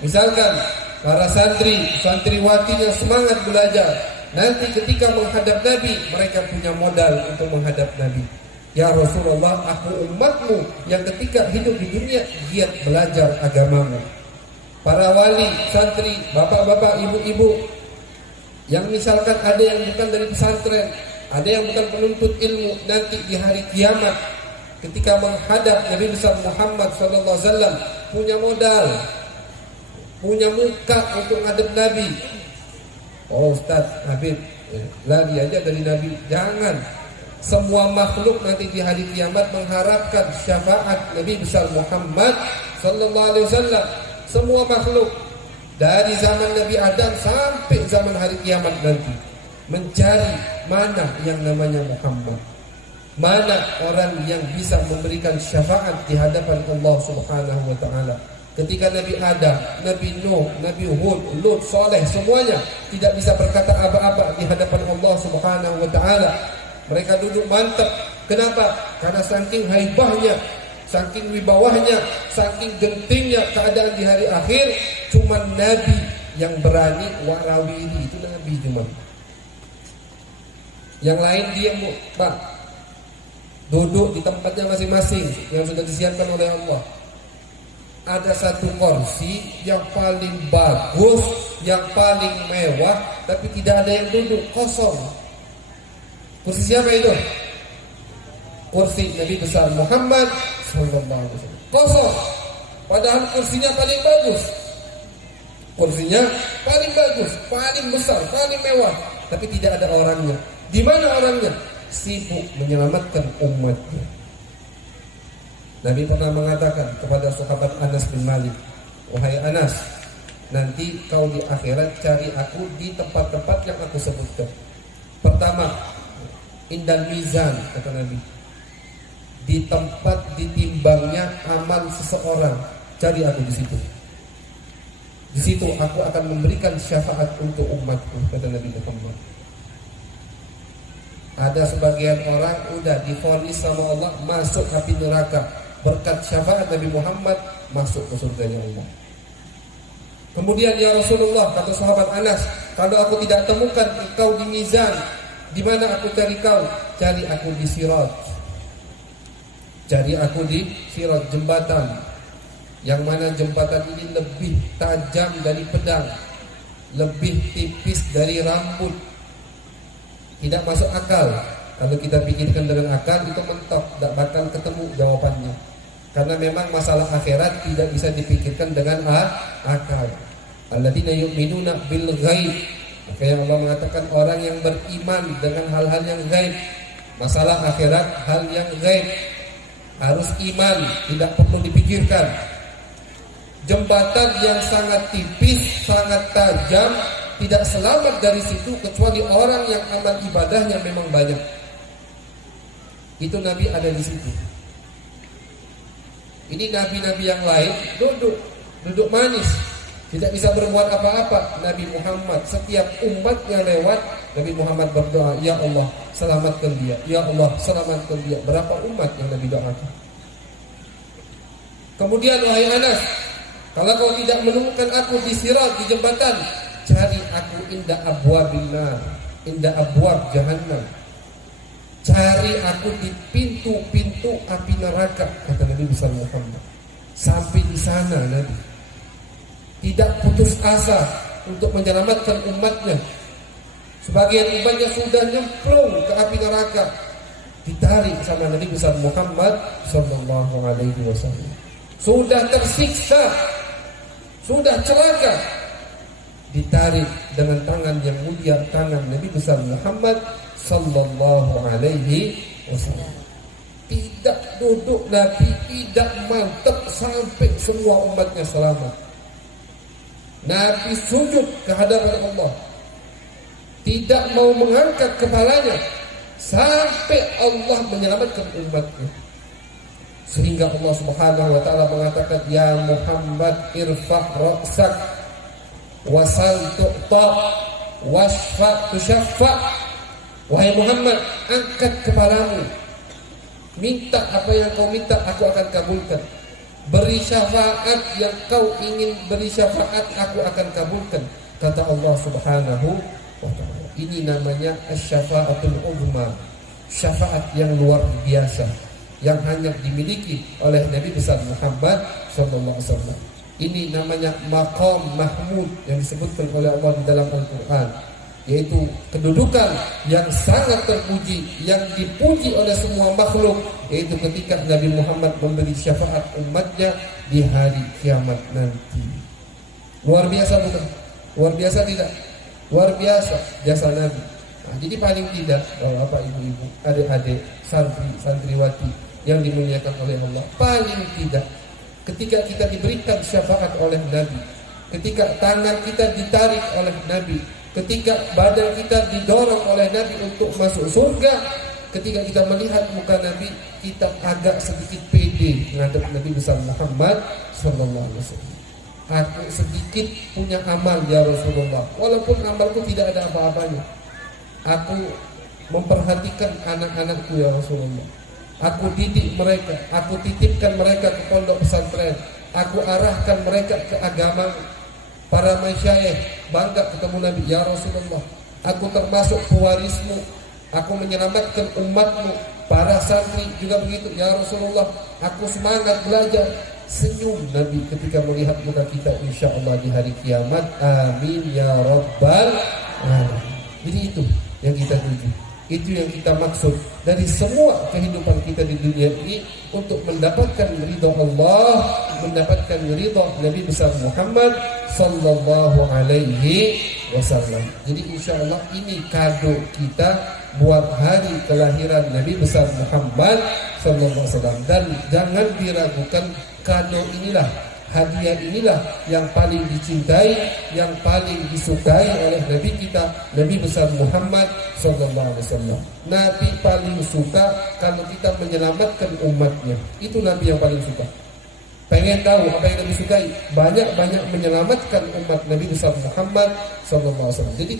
misalkan para santri, santriwati yang semangat belajar, nanti ketika menghadap Nabi, mereka punya modal untuk menghadap Nabi. Ya Rasulullah, aku umatmu yang ketika hidup di dunia giat belajar agamamu. Para wali, santri, bapak-bapak, ibu-ibu, yang misalkan ada yang bukan dari pesantren, ada yang bukan penuntut ilmu, nanti di hari kiamat ketika menghadap Nabi besar Muhammad sallallahu alaihi wasallam, punya modal, punya muka untuk menghadap Nabi. Oh Ustaz Habib, lari aja dari Nabi. Jangan. Semua makhluk nanti di hari kiamat mengharapkan syafaat Nabi besar Muhammad sallallahu alaihi wasallam. Semua makhluk dari zaman Nabi Adam sampai zaman hari kiamat nanti mencari mana yang namanya Muhammad, mana orang yang bisa memberikan syafaat di hadapan Allah Subhanahu wa taala. Ketika Nabi Adam, Nabi Nuh, Nabi Hud, Lut, Saleh, semuanya tidak bisa berkata apa-apa di hadapan Allah Subhanahu wa taala. Mereka duduk mantap. Kenapa? Karena saking haibahnya, saking wibawahnya, saking gentingnya keadaan di hari akhir, cuma Nabi yang berani warawiri, itu Nabi cuma. Yang lain diam, Pak. Duduk di tempatnya masing-masing yang sudah disiapkan oleh Allah. Ada satu kursi yang paling bagus, yang paling mewah, tapi tidak ada yang duduk, kosong. Kursi siapa itu? Kursi Nabi besar Muhammad sallallahu alaihi wasallam. Kosong. Padahal kursinya paling bagus. Kursinya paling bagus, paling besar, paling mewah, tapi tidak ada orangnya. Di mana orangnya? Sibuk menyelamatkan umatnya. Nabi pernah mengatakan kepada sahabat Anas bin Malik, wahai Anas, nanti kau di akhirat cari aku di tempat-tempat yang aku sebutkan. Pertama, indal mizan, kata Nabi, di tempat ditimbangnya amal seseorang, cari aku di situ. Di situ aku akan memberikan syafaat untuk umatku, kata Nabi Muhammad. Ada sebagian orang udah divonis sama Allah masuk api neraka, berkat syafaat Nabi Muhammad masuk ke surganya Allah. Kemudian ya Rasulullah, kata sahabat Anas, kalau aku tidak temukan engkau di mizan, di mana aku cari kau? Cari aku di sirat. Cari aku di sirat, jembatan. Yang mana jembatan ini lebih tajam dari pedang, lebih tipis dari rambut. Tidak masuk akal. Kalau kita pikirkan dengan akal, itu mentok, tidak bakal ketemu jawabannya. Karena memang masalah akhirat tidak bisa dipikirkan dengan akal. Alladzina yu'minuna bil ghaib. Maka yang Allah mengatakan orang yang beriman dengan hal-hal yang gaib, masalah akhirat, hal yang gaib, harus iman, tidak perlu dipikirkan. Jembatan yang sangat tipis, sangat tajam, tidak selamat dari situ kecuali orang yang amal ibadahnya memang banyak. Itu Nabi ada di situ. Ini nabi-nabi yang lain duduk manis, tidak bisa berbuat apa-apa. Nabi Muhammad setiap umat yang lewat, Nabi Muhammad berdoa, ya Allah selamatkan dia, ya Allah selamatkan dia. Berapa umat yang Nabi doakan? Kemudian wahai Anas, kalau kau tidak menemukan aku di sirat, di jembatan, cari aku inda abwabil nar, inda abwab jahannam. Cari aku di pintu-pintu api neraka, kata Nabi besar Muhammad. Sampai di sana Nabi tidak putus asa untuk menyelamatkan umatnya. Sebagian umatnya sudah nyemplung ke api neraka, ditarik sama Nabi besar Muhammad sallallahu alaihi wasallam. Sudah tersiksa, sudah celaka, ditarik dengan tangan yang mulia, tangan Nabi besar Muhammad sallallahu alaihi wasallam. Tidak duduk Nabi, tidak mantap sampai semua umatnya selamat. Nabi sujud ke hadapan Allah, tidak mau mengangkat kepalanya sampai Allah menyelamatkan umatnya. Sehingga Allah Subhanahu wa taala mengatakan, ya Muhammad irfa' ra'sak wasal tu'ta wasfa' tusyaffa. Wahai Muhammad, angkat kepalamu, minta apa yang kau minta, aku akan kabulkan. Beri syafaat yang kau ingin beri syafaat, aku akan kabulkan, kata Allah Subhanahu wa taala. Ini namanya asy-syafa'atul uzma, syafaat yang luar biasa yang hanya dimiliki oleh Nabi besar Muhammad sallallahu alaihi wasallam. Ini namanya maqam mahmud yang disebutkan oleh Allah di dalam Al-Qur'an, yaitu kedudukan yang sangat terpuji, yang dipuji oleh semua makhluk, yaitu ketika Nabi Muhammad memberi syafaat umatnya di hari kiamat nanti. Luar biasa bukan? Luar biasa tidak? Luar biasa jasa Nabi. Nah, jadi paling tidak Bapak Ibu-ibu, adik-adik, santriwati yang dimuliakan oleh Allah, paling tidak ketika kita diberikan syafaat oleh Nabi, ketika tangan kita ditarik oleh Nabi, ketika badan kita didorong oleh Nabi untuk masuk surga, ketika kita melihat muka Nabi, kita agak sedikit pede menghadap Nabi besar Muhammad sallallahu alaihi wasallam. Aku sedikit punya amal ya Rasulullah, walaupun amalku tidak ada apa-apanya. Aku memperhatikan anak-anakku ya Rasulullah. Aku didik mereka, aku titipkan mereka ke pondok pesantren, aku arahkan mereka ke agama. Para masyayikh bangga ketemu Nabi, ya Rasulullah, aku termasuk pewarismu, aku menyelamatkan umatmu. Para santri juga begitu, ya Rasulullah, aku semangat belajar. Senyum Nabi ketika melihat muka kita, insya Allah di hari kiamat. Amin ya Rabbal alamin. Jadi itu yang kita tuju, itu yang kita maksud dari semua kehidupan kita di dunia ini, untuk mendapatkan ridha Allah, mendapatkan ridha Nabi besar Muhammad sallallahu alaihi wasallam. Jadi insya Allah ini kado kita buat hari kelahiran Nabi besar Muhammad sallallahu alaihi wasallam. Dan jangan diragukan, kado inilah, hadiah inilah yang paling dicintai, yang paling disukai oleh Nabi kita, Nabi besar Muhammad sallallahu alaihi wasallam. Nabi paling suka kalau kita menyelamatkan umatnya. Itu Nabi yang paling suka. Pengen tahu apa yang Nabi sukai? Banyak-banyak menyelamatkan umat Nabi besar Muhammad sallallahu alaihi wasallam. Jadi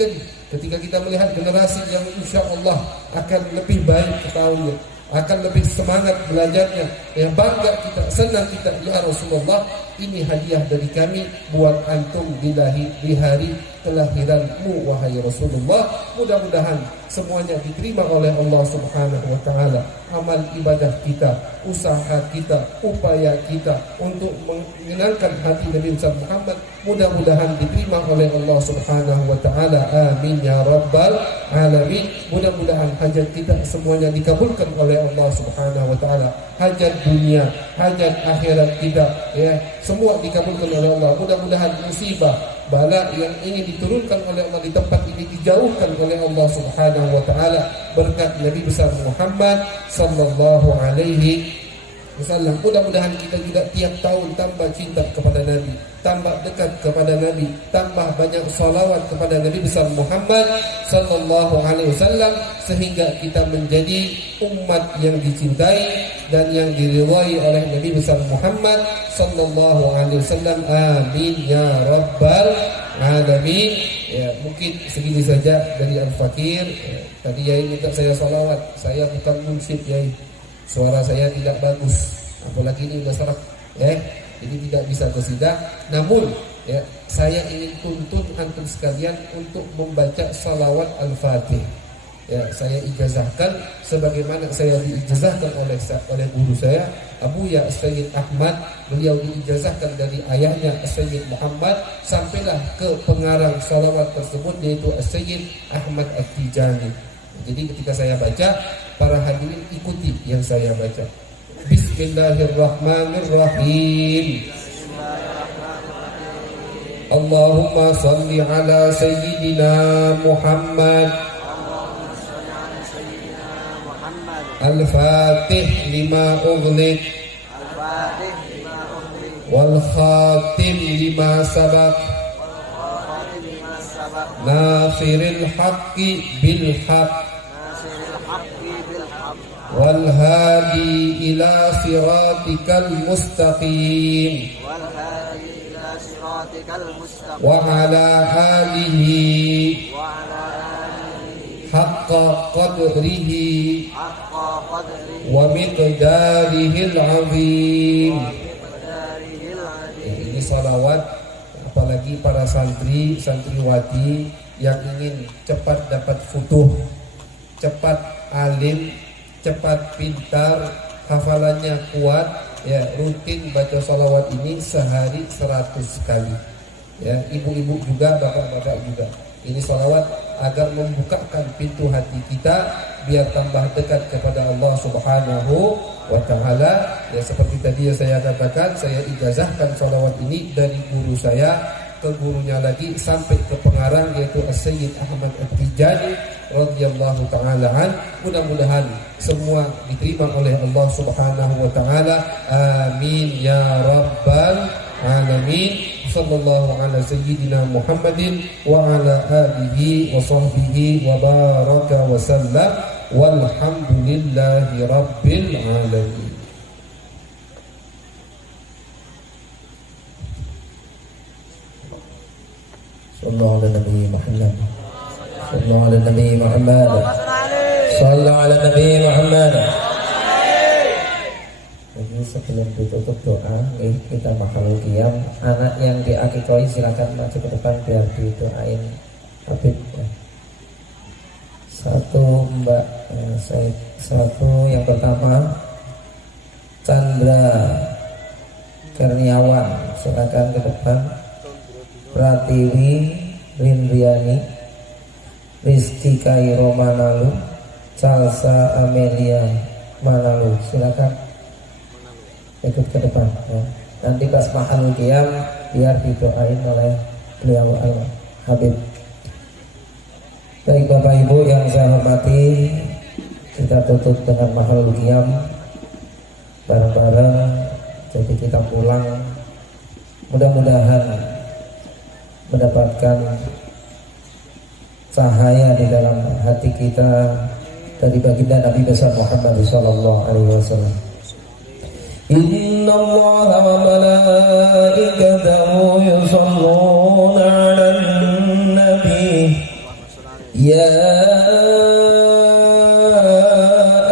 ketika kita melihat generasi yang insya Allah akan lebih baik ketahuinya, akan lebih semangat belajarnya, yang bangga kita, senang kita, ya Rasulullah, ini hadiah dari kami buat antum di hari kelahiranmu wahai Rasulullah. Mudah-mudahan semuanya diterima oleh Allah Subhanahu wa taala. Amal ibadah kita, usaha kita, upaya kita untuk menyenangkan hati Nabi Muhammad, mudah-mudahan diterima oleh Allah Subhanahu wa taala. Amin ya rabbal alamin. Mudah-mudahan hajat kita semuanya dikabulkan oleh Allah Subhanahu wa taala. hajat dunia, hajat akhirat kita, ya, semua dikabulkan oleh Allah. Mudah-mudahan musibah, bala yang ingin diturunkan oleh Allah di tempat ini dijauhkan oleh Allah Subhanahu wa taala berkat Nabi besar Muhammad sallallahu alaihi wasallam. Mudah-mudahan kita juga tiap tahun tambah cinta kepada Nabi, tambah dekat kepada Nabi, tambah banyak salawat kepada Nabi besar Muhammad sallallahu alaihi wasallam, sehingga kita menjadi umat yang dicintai dan yang diridhai oleh Nabi besar Muhammad sallallahu alaihi wasallam. Amin ya rabbal alamin. Ya, mungkin segini saja dari Al-Fakir. Ya, tadi Yai minta saya salawat. Saya bukan munsyid, Yai. Suara saya tidak bagus, apalagi ini udah serak, ya. Jadi tidak bisa qasidah. Namun, ya, saya ingin tuntun antum sekalian untuk membaca salawat Al-Fatih. Ya, saya ijazahkan sebagaimana saya diijazahkan oleh guru saya Abuya Sayyid Ahmad. Beliau diijazahkan dari ayahnya Sayyid Muhammad sampailah ke pengarang salawat tersebut, yaitu Sayyid Ahmad At-Tijani. Jadi ketika saya baca, para hadirin ikuti yang saya baca. Bismillahirrahmanirrahim. Allahumma salli ala Sayyidina Muhammad Al-Fatih lima ughliq wal khatim lima sabaq nasiril haqqi bil haqq wal hadi ila siratikal mustaqim wa ala alihi haqqa qadrihi wa miqdarihil azim. Ini salawat apalagi para santri santriwati yang ingin cepat dapat futuh, cepat alim, cepat pintar, hafalannya kuat, ya, rutin baca salawat ini sehari 100 kali. Ya, ibu-ibu juga, bapak-bapak juga. Ini salawat agar membukakan pintu hati kita biar tambah dekat kepada Allah Subhanahu wa taala. Ya, seperti tadi yang saya katakan, saya ijazahkan salawat ini dari guru saya ke gurunya lagi sampai ke pengarang, yaitu Sayyid Ahmad At-Tijani radhiyallahu taala an. Mudah-mudahan semua diterima oleh Allah Subhanahu wa taala. Amin ya rabbal alamin. Sallallahu ala sayyidina Muhammadin wa ala alihi wa sahbihi wa baraka wa sallam walhamdulillahi rabbil alamin. Sallallahu ala Nabi Muhammad. Sallallahu ala Nabi Muhammad. Sallallahu ala Nabi Muhammad. Jadi sebelum ditutup doa, kita makhluk qiyam. Anak yang diakikoi silakan maju ke depan biar didoain Habib. Satu Mbak Said, satu yang pertama Chandra Kurniawan, silakan ke depan. Pratiwi Lindriani, Rizky Kairo Manalu, Salsa Amelia Manalu, silakan ikut ke depan, ya. Nanti pas mahal qiyam biar didoain oleh beliau Al-Habib. Baik Bapak Ibu yang saya hormati, kita tutup dengan mahal qiyam bareng-bareng. Jadi kita pulang mudah-mudahan mendapatkan cahaya di dalam hati kita dari baginda Nabi besar Muhammad sallallahu alaihi wasallam. Inna Allah wa malaikatahu yusalluna 'alan nabi ya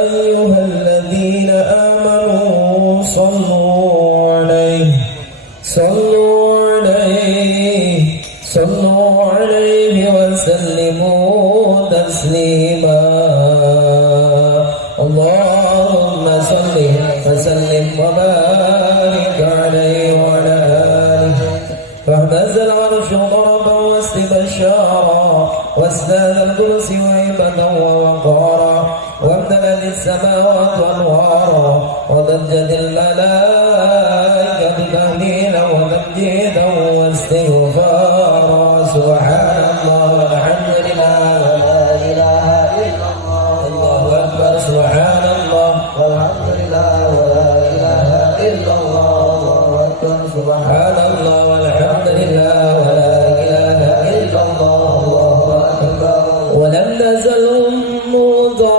ayyuhalladzina amanu sallu 'alaihi wa sallimu taslima. Allahumma salli wa sallim wa barik alaihi wa ala alihi. Fahmazal arshu daraban wa istibshara wasdad al-kursi wa ibadan wa waqara wa amdala السماوات وأنوارا وضجت الملائكة تهليلا وتمجيدا واستغفارا سبحان الله والحمد لله ولا إله إلا الله الله أكبر سبحان الله والحمد لله ولا إله إلا الله الله أكبر سبحان الله والحمد لله ولا إله إلا الله الله أكبر ولم نزل مضاء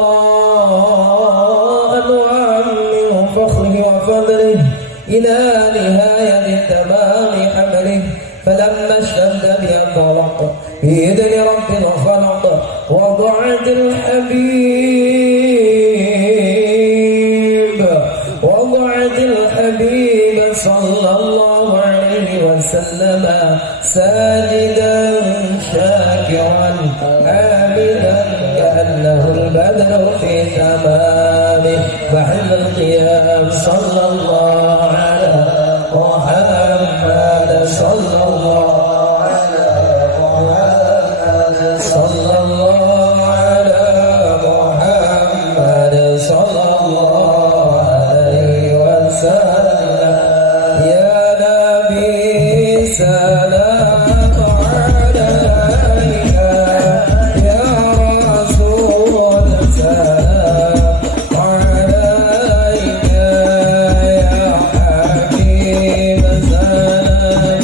وعمه فخره وفضله إلى نهاية تمام حمله فلما اشتد بها انطلق بإذن رب الخلق وضعت الحبيب صلى الله عليه وسلم ساجدا شاكرا حامدا كأنه البدر في تمامه محل القيام صلى الله على محمد صلى الله على محمد صلى الله على محمد صلى الله عليه وسلم يا نبي سلام عليك يا رسول سلام عليك يا حبيب سلام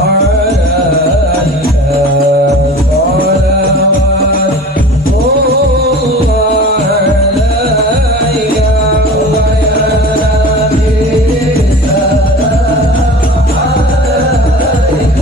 عليك صلوات الله عليك ويا نبي سلام عليك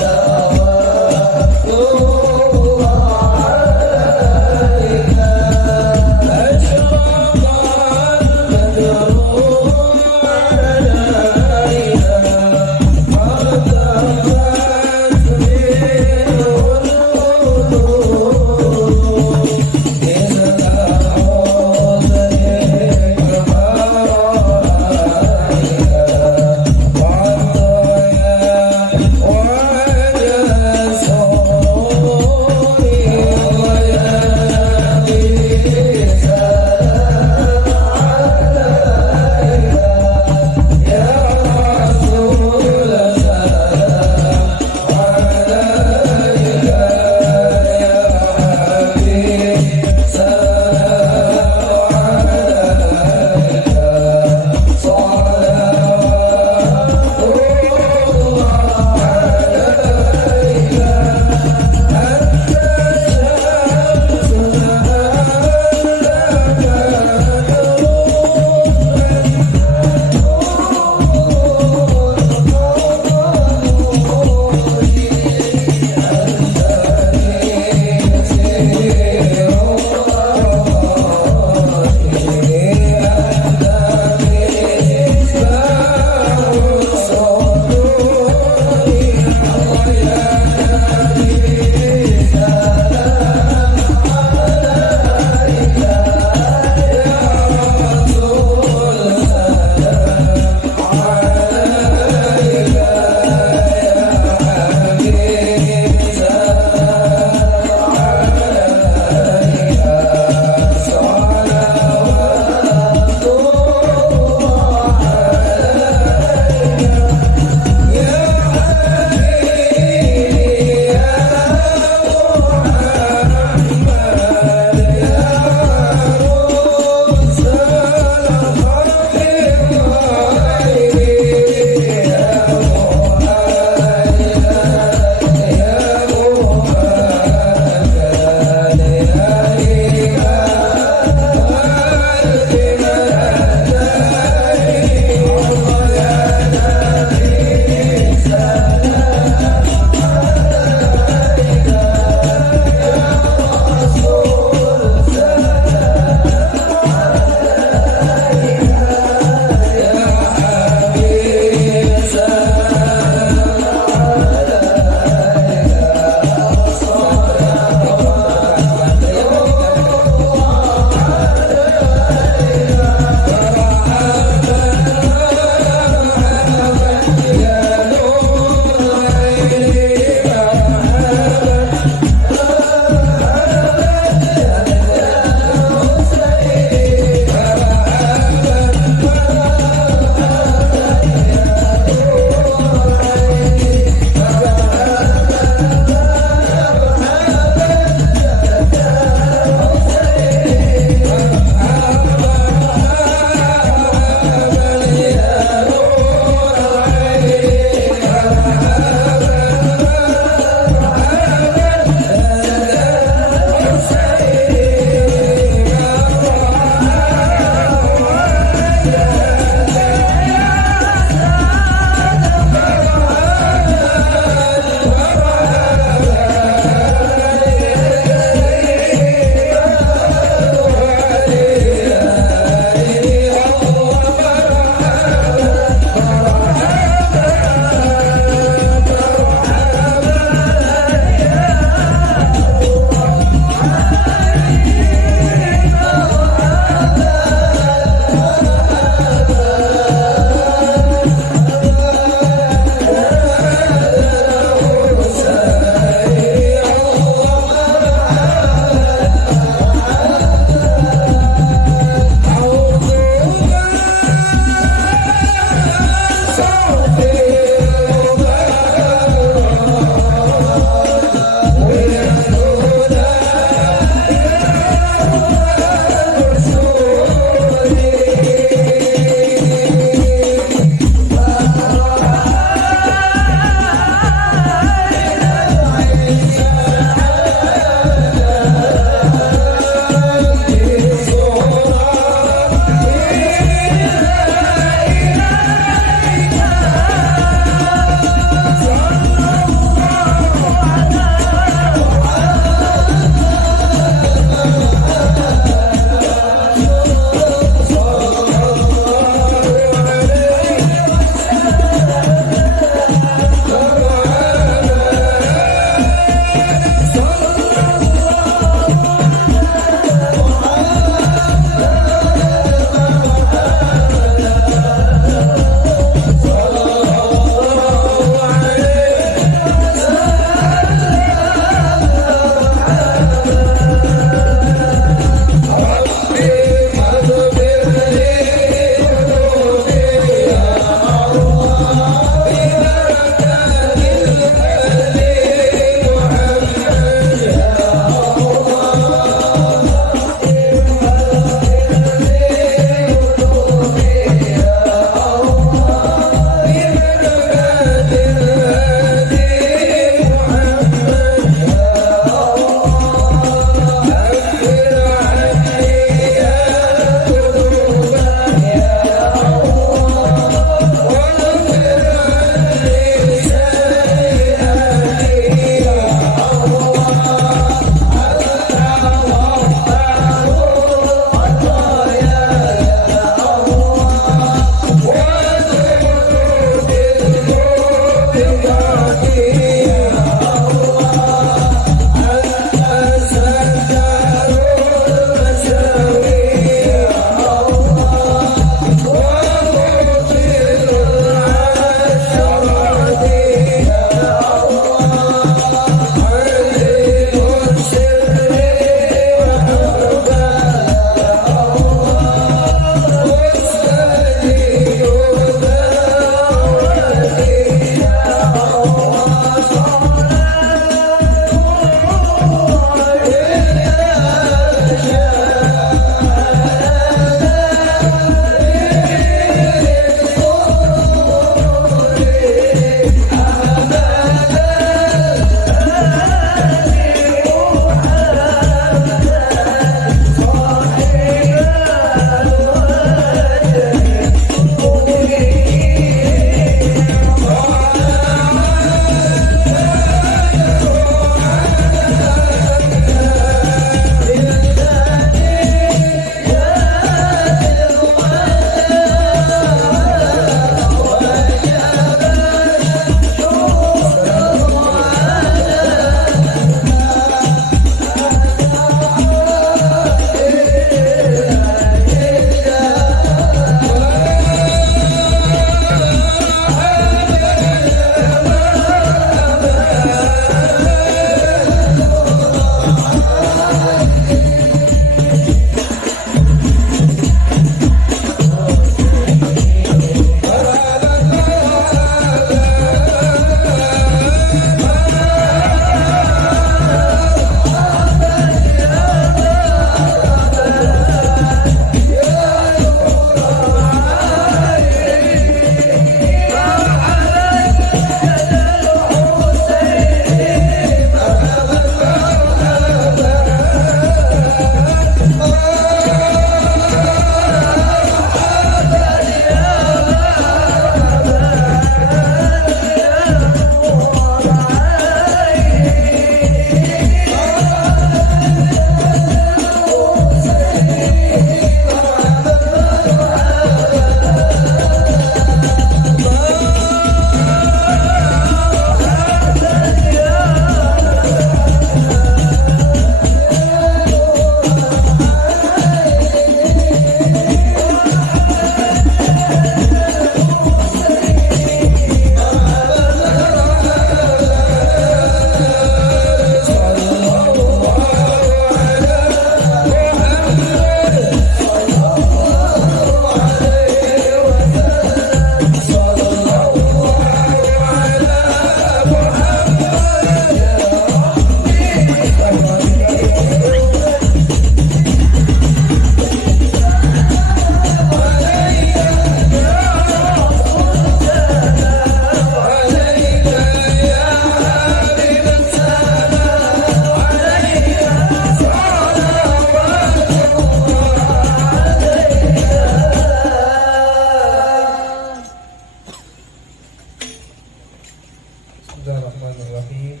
Bismillahirrahmanirrahim.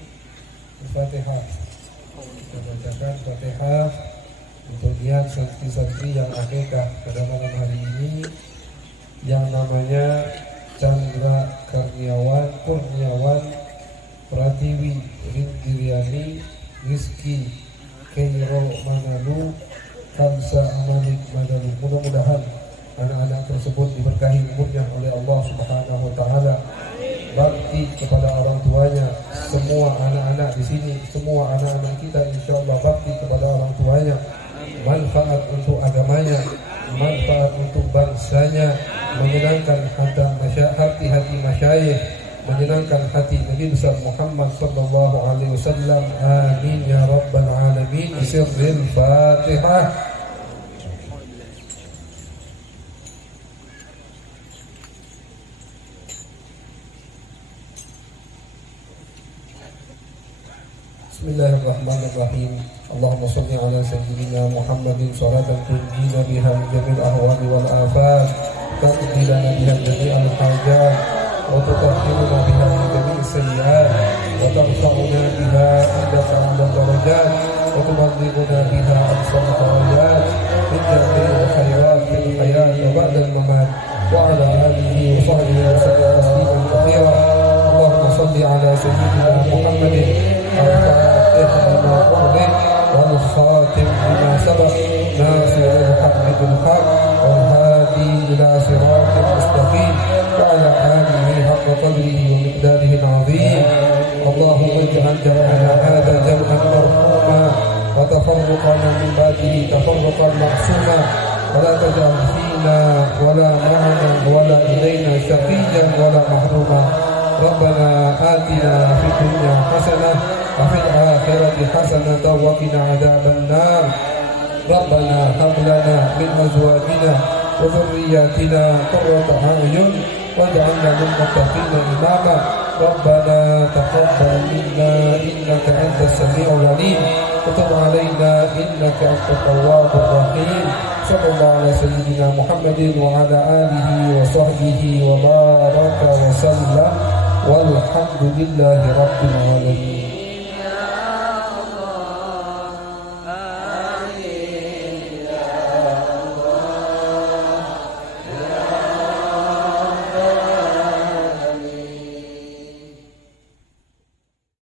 Al-Fatihah. Kita bacakan Fatihah untuk niat santri-santri yang akikah pada malam hari ini, yang namanya Chandra Kurniawan Pratiwi Rindiriani Rizki Keiro Manalu Kansa Amanik Manalu. Mudah-mudahan anak-anak tersebut diberkahi umurnya oleh Allah Subhanahu wa taala, bakti kepada orang tuanya. Semua anak-anak di sini, semua anak-anak kita insyaallah bakti kepada orang tuanya, manfaat untuk agamanya, manfaat untuk bangsanya, menyenangkan hati masyayikh, menyenangkan hati Nabi besar Muhammad sallallahu alaihi wasallam. Amin ya rabbal alamin. Sirril Fatihah. Bismillahirrahmanirrahim. Allahumma salli ala sayyidina Muhammadin salatan tunjina biha min jami'il ahwali wal afat, taqdi lana biha jami'al hajat, wa tutahhiruna biha min jami'is sayyi'at, wa tarfa'una biha indaka 'ala darajat, wa tuballighuna biha aqsa darajat min jami'il khairat fil hayat wa ba'da al-mamat, wa ala alihi wa sahbihi wa sallam tasliman katsira. Allahumma salli ala sayyidina Muhammadin الفاتح لما أغلق والخاتم لما سبق ناصر الحق بالحق والهادي إلى صراط مستقيم وعلى آله حق قدره ومقداره العظيم. اللهم اجعل جمعنا هذا جمعا مرحوما وتفرقنا من بعده تفرقا معصوما، ولا تجعل فينا ولا معنا ولا إلينا شقيا ولا محروما. ربنا آتنا في الدنيا حسنة وفي الآخرة حسنة وقنا عذاب النار. ربنا هب لنا من أزواجنا وذرياتنا قرة أعين واجعلنا للمتقين إماما. ربنا تقبل منا إنك أنت السميع العليم وتب علينا إنك أنت التواب الرحيم. صلى الله على سيدنا محمد وعلى آله وصحبه وبارك وسلم والحمد لله رب العالمين.